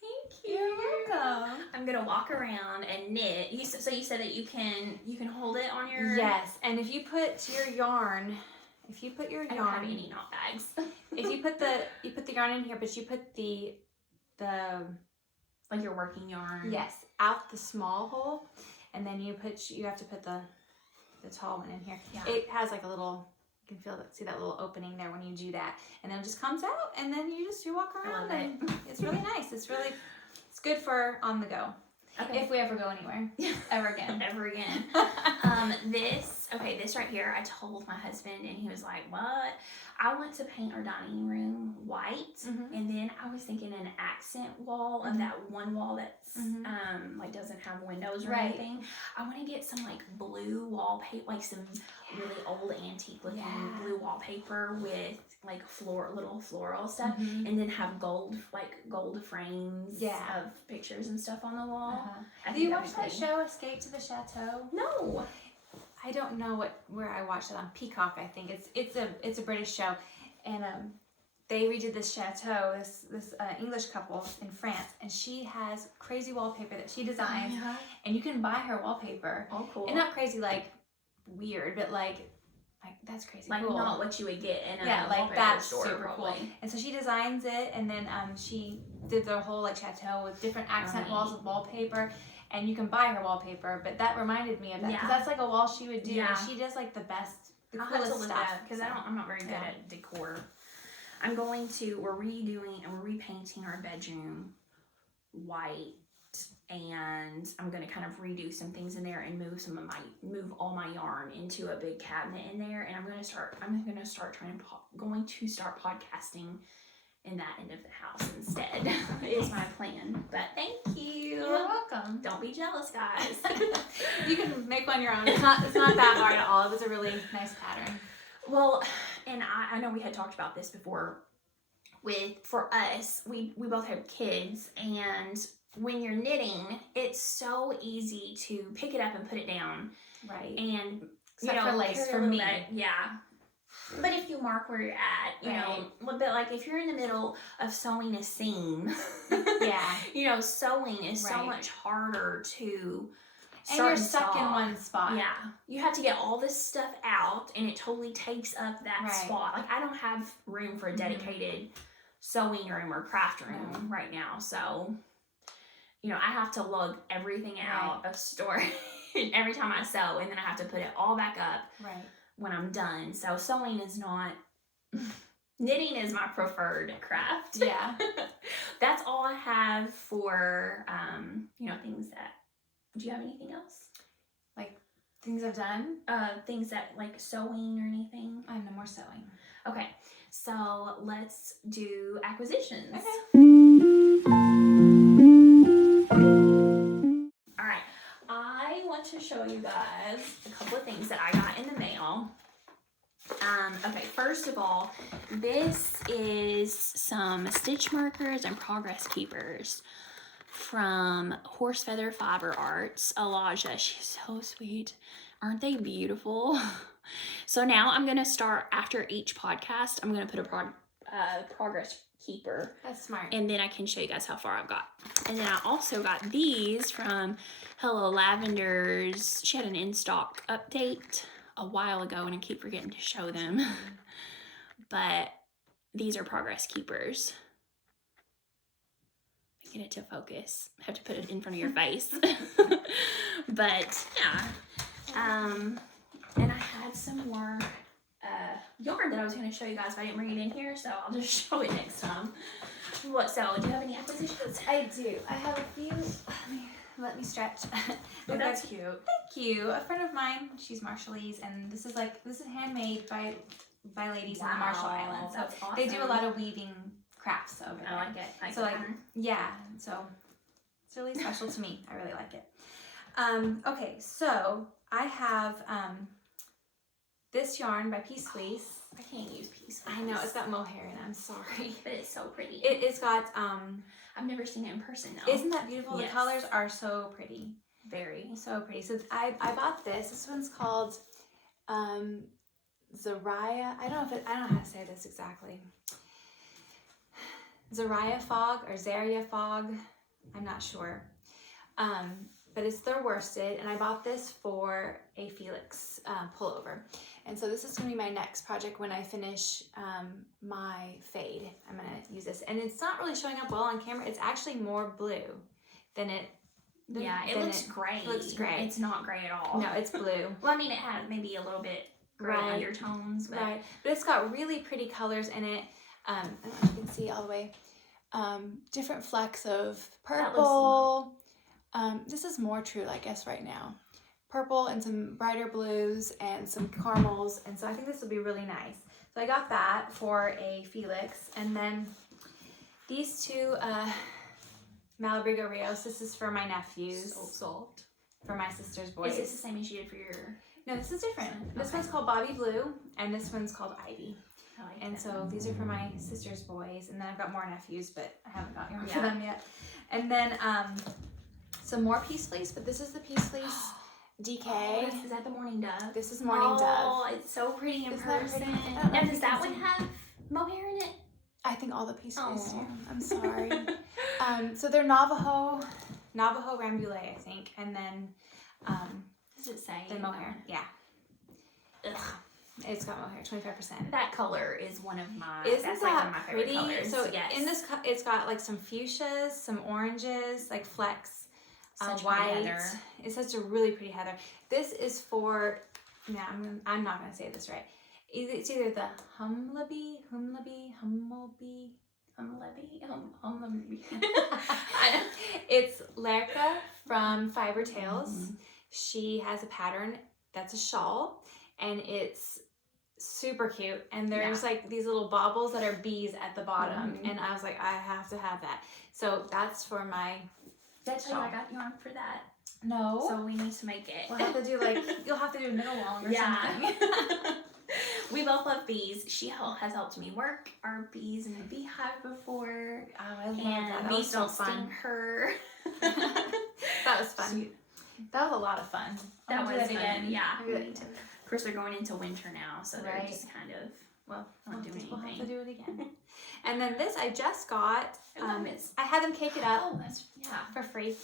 Thank you. You're welcome. I'm gonna walk around and knit. So you said that you can hold it on your. Yes, and if you put your yarn, I don't have any knot bags. if you put the yarn in here, but you put the like your working yarn. yes, out the small hole, and then you have to put the tall one in here. Yeah. It has like a little, you can see that little opening there when you do that, and then it just comes out, and then you walk around, and it's really nice. It's good for on the go. Okay. If we ever go anywhere ever again. Ever again. This right here, I told my husband, and he was like, "What? I want to paint our dining room white, and then I was thinking an accent wall of that one wall that's like doesn't have windows or anything. I want to get some like blue wallpaper, like some really old antique looking blue wallpaper with like little floral stuff, and then have gold frames of pictures and stuff on the wall. Do you watch that show Escape to the Chateau? No. I don't know where I watched it on. Peacock, I think. It's a British show, and they redid this chateau. This English couple in France, and she has crazy wallpaper that she designs, and you can buy her wallpaper. Oh, cool. And not crazy like weird, but like Like, that's crazy like cool. not what you would get in a like wallpaper that's store, super probably. cool. And so she designs it, and then she did the whole like chateau with different accent walls with wallpaper, and you can buy her wallpaper. But that reminded me of that because that's like a wall she would do. And she does like the coolest stuff. Because I'm not very good at decor. We're redoing and we're repainting our bedroom white, and I'm gonna kind of redo some things in there and move all my yarn into a big cabinet in there, and I'm gonna start podcasting in that end of the house instead. Is my plan. But thank you. You're welcome. Don't be jealous, guys. You can make one your own. It's not that hard at all. It was a really nice pattern. Well, and I know we had talked about this before. For us, we both have kids, and when you're knitting, it's so easy to pick it up and put it down. Right. And except for lace for me. But if you mark where you're at, you know, but like if you're in the middle of sewing a seam, you know, sewing is so much harder to and you're stuck in one spot. Yeah. You have to get all this stuff out, and it totally takes up that spot. Like, I don't have room for a dedicated sewing room or craft room right now. So, you know, I have to lug everything out of storage every time I sew, and then I have to put it all back up when I'm done. So sewing is not... Knitting is my preferred craft. Yeah. That's all I have for, you know, things that... Do you have anything else? Like, things I've done? Things that, like, sewing or anything? I have no more sewing. Okay, so let's do acquisitions. Okay. Alright, I want to show you guys a couple of things that I got in the mail. Okay, first of all, this is some stitch markers and progress keepers from Horse Feather Fiber Arts. Elijah, she's so sweet. Aren't they beautiful? So now I'm going to start, after each podcast, I'm going to put a progress keeper. That's smart. And then I can show you guys how far I've got. And then I also got these from Hello Lavender's. She had an in-stock update a while ago, and I keep forgetting to show them. But these are progress keepers. Get it to focus. I have to put it in front of your face. But yeah. And I had some more yarn that I was going to show you guys, but I didn't bring it in here, so I'll just show it next time. So do you have any acquisitions? I do. I have a few. Let me stretch. Oh, that's cute. Thank you. A friend of mine, she's Marshallese, and this is handmade by ladies in the Marshall Islands. So that's awesome. They do a lot of weaving crafts over there. I like it. So it's really special to me. I really like it. Okay, so I have this yarn by Biches Büshes. I can't use Biches Büshes. I know, it's got mohair in it. I'm sorry. But it's so pretty. It's got I've never seen it in person though. Isn't that beautiful? Yes. The colors are so pretty. Very. So pretty. So I bought this. This one's called Zaria. I don't know how to say this exactly. Zaria Fog or Zaria Fog. I'm not sure. But it's their worsted, and I bought this for a Felix pullover. And so this is going to be my next project when I finish my fade. I'm going to use this. And it's not really showing up well on camera. It's actually more blue than it... it looks gray. It looks gray. It's not gray at all. No, it's blue. Well, I mean, it has maybe a little bit gray undertones. But... Right. But it's got really pretty colors in it. I don't know if you can see all the way. Different flecks of purple. This is more true, I guess, right now. Purple and some brighter blues and some caramels. And so I think this will be really nice. So I got that for a Felix. And then these two Malabrigo Rios. This is for my nephews. So soft. For my sister's boys. Is this the same as you did for your... No, this is different. Okay. This one's called Bobby Blue. And this one's called Ivy. And so these are for my sister's boys, and then I've got more nephews, but I haven't got yarn for them yet. And then some more Biches Büshes, but this is the Biches Büshes DK. Oh, is that the Morning Dove? This is Morning Dove. Oh, it's so pretty in person. Now, does that one have mohair in it? I think all the Biches Büshes do. I'm sorry. So they're Navajo Rambouillet, I think, and then does it say? The mohair, yeah. Ugh. It's got mohair, 25%. That color is one of my. Isn't that's that like one of my pretty? favorite colors. So yes. in this, it's got like some fuchsias, some oranges, like flecks, white. Heather. It's such a really pretty heather. This is for. Now I'm not gonna say this right. It's either the humblebee. It's Lerka from Fiber Tales. Mm-hmm. She has a pattern that's a shawl, and it's super cute. And there's like these little baubles that are bees at the bottom, and I was like, I have to have that. So that's for my. Did I tell you I got you on for that? No. So we need to make it. We'll have to do you'll have to do a middle long or something. We both love bees. She has helped me work our bees in the beehive before. Oh, I love and that. That bees was so don't fun. sting her. That was fun. That was a lot of fun. That was that fun. again. Yeah. We need to. Of course, they're going into winter now, so they're just kind of not doing anything. We'll have to do it again. And then this I just got. I I had them cake it up. Oh, that's for free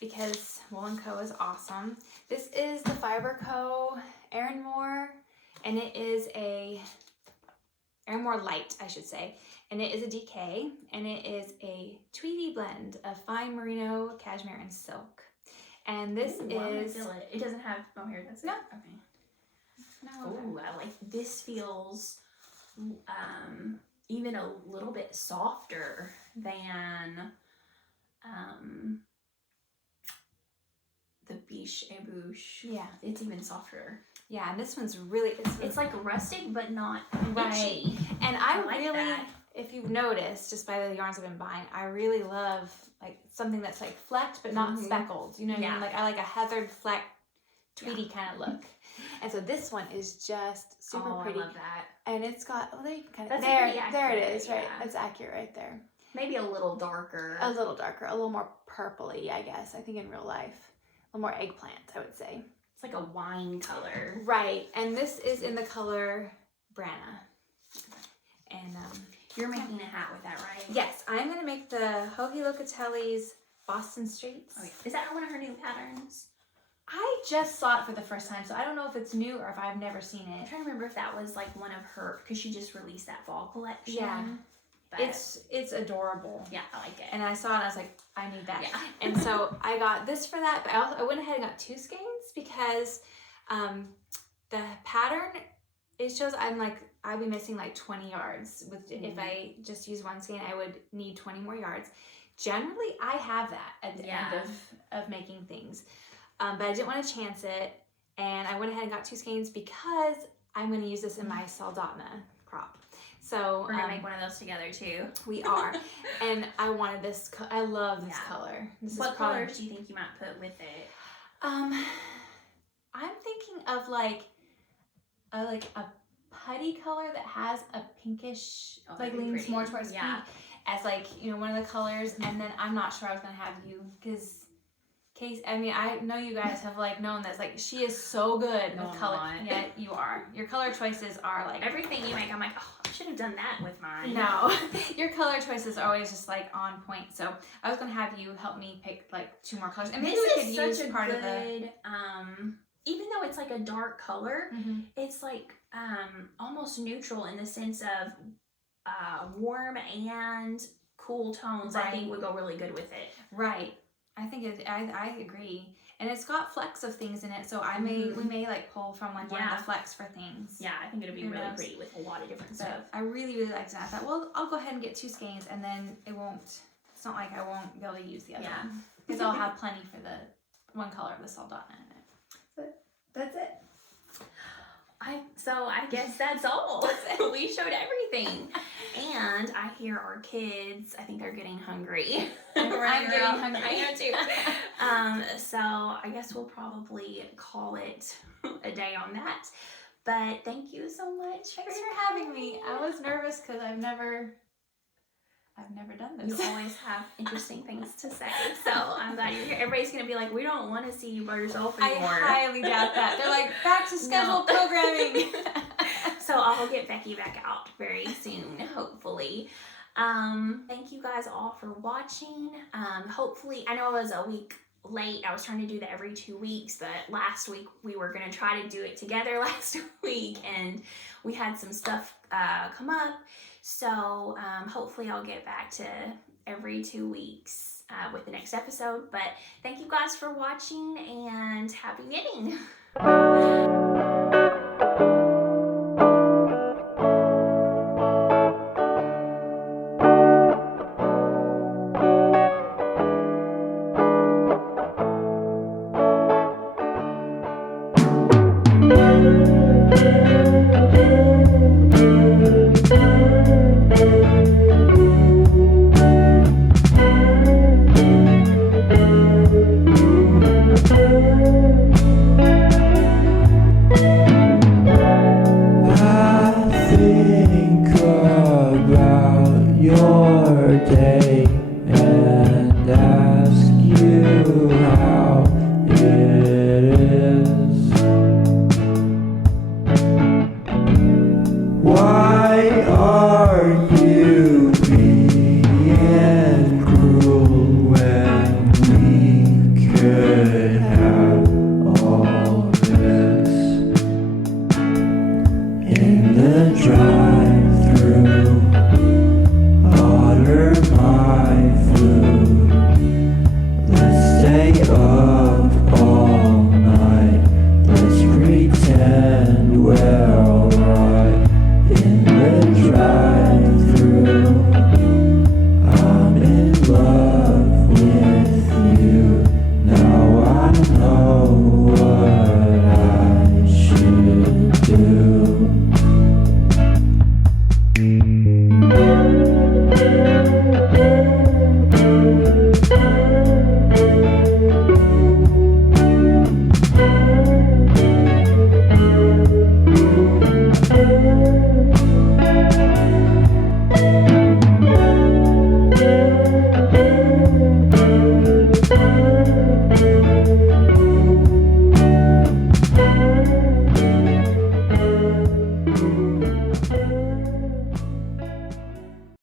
because Wool & Co is awesome. This is the Berroco arranmore, and it is a arranmore light, I should say, and it is a DK, and it is a tweedy blend of fine merino, cashmere, and silk. And this is. I feel it. It doesn't have mohair, does it? No. Okay. Oh, I like this. Feels even a little bit softer than the Biches Büshes. Yeah. It's even softer. Yeah, and this one's really. It's like rustic, but not right. itchy. And I like really, that. if you've noticed, just by the yarns I've been buying, I really love like something that's like flecked but not speckled. You know what I mean? Like I like a heathered fleck, tweedy kind of look. And so this one is just super pretty. I love that. And it's got there you can kind of That's there it is, right? Yeah. That's accurate right there. Maybe a little darker. A little darker, a little more purpley, I guess. I think in real life, a little more eggplant, I would say. It's like a wine color. Right, and this is in the color Brana. And you're making a hat with that, right? yes, I'm going to make the Joji Locatelli's Boston Streets. Oh, yeah. Is that one of her new patterns? I just saw it for the first time, so I don't know if it's new or if I've never seen I'm it. trying to remember if that was like one of her, because she just released that fall collection. Yeah. But It's adorable. yeah, I like it. And I saw it and I was like, I need that. Yeah. And so I got this for that, but I went ahead and got 2 skeins because the pattern, it shows I'd be missing like 20 yards. If I just use 1 skein, I would need 20 more yards. Generally, I have that at the end of making things. But I didn't want to chance it, and I went ahead and got 2 skeins because I'm going to use this in my Saldana crop. So we're gonna make one of those together too. We are, and I wanted this. I love this color. What colors do you think you might put with it? I'm thinking of like a putty color that has a pinkish, leans more towards pink as one of the colors, and then I'm not sure I was gonna have you because. I know you guys have known this. She is so good with color. Yeah, you are. Your color choices are everything you make. I'm like, oh, I should have done that with mine. No, your color choices are always just on point. So I was gonna have you help me pick 2 more colors, and maybe we could use part of the. Even though it's a dark color, it's almost neutral in the sense of warm and cool tones. Right. I think would go really good with it. Right. I think I agree, and it's got flecks of things in it, so we may pull from one of the flecks for things. Yeah, I think it'll be really pretty with a lot of different stuff. I really liked that. I thought, well, I'll go ahead and get 2 skeins, and then it's not like I won't be able to use the other one because I'll have plenty for the one color of the Saldana in it. So that's it. I guess that's all. We showed everything. And I hear our kids, I think they're getting hungry. I'm getting hungry. I am too. So I guess we'll probably call it a day on that. But thank you so much. Thanks for having me. I was nervous because I've never done this. You always have interesting things to say, so I'm glad you're here. Everybody's gonna be like, we don't want to see you by yourself anymore. I highly doubt that. They're like, back to scheduled programming. So I'll get Becky back out very soon, hopefully. Thank you guys all for watching. Hopefully, I know it was a week late. I was trying to do that every 2 weeks, but last week we were going to try to do it together last week, and we had some stuff come up. So hopefully I'll get back to every 2 weeks with the next episode. But thank you guys for watching, and happy knitting.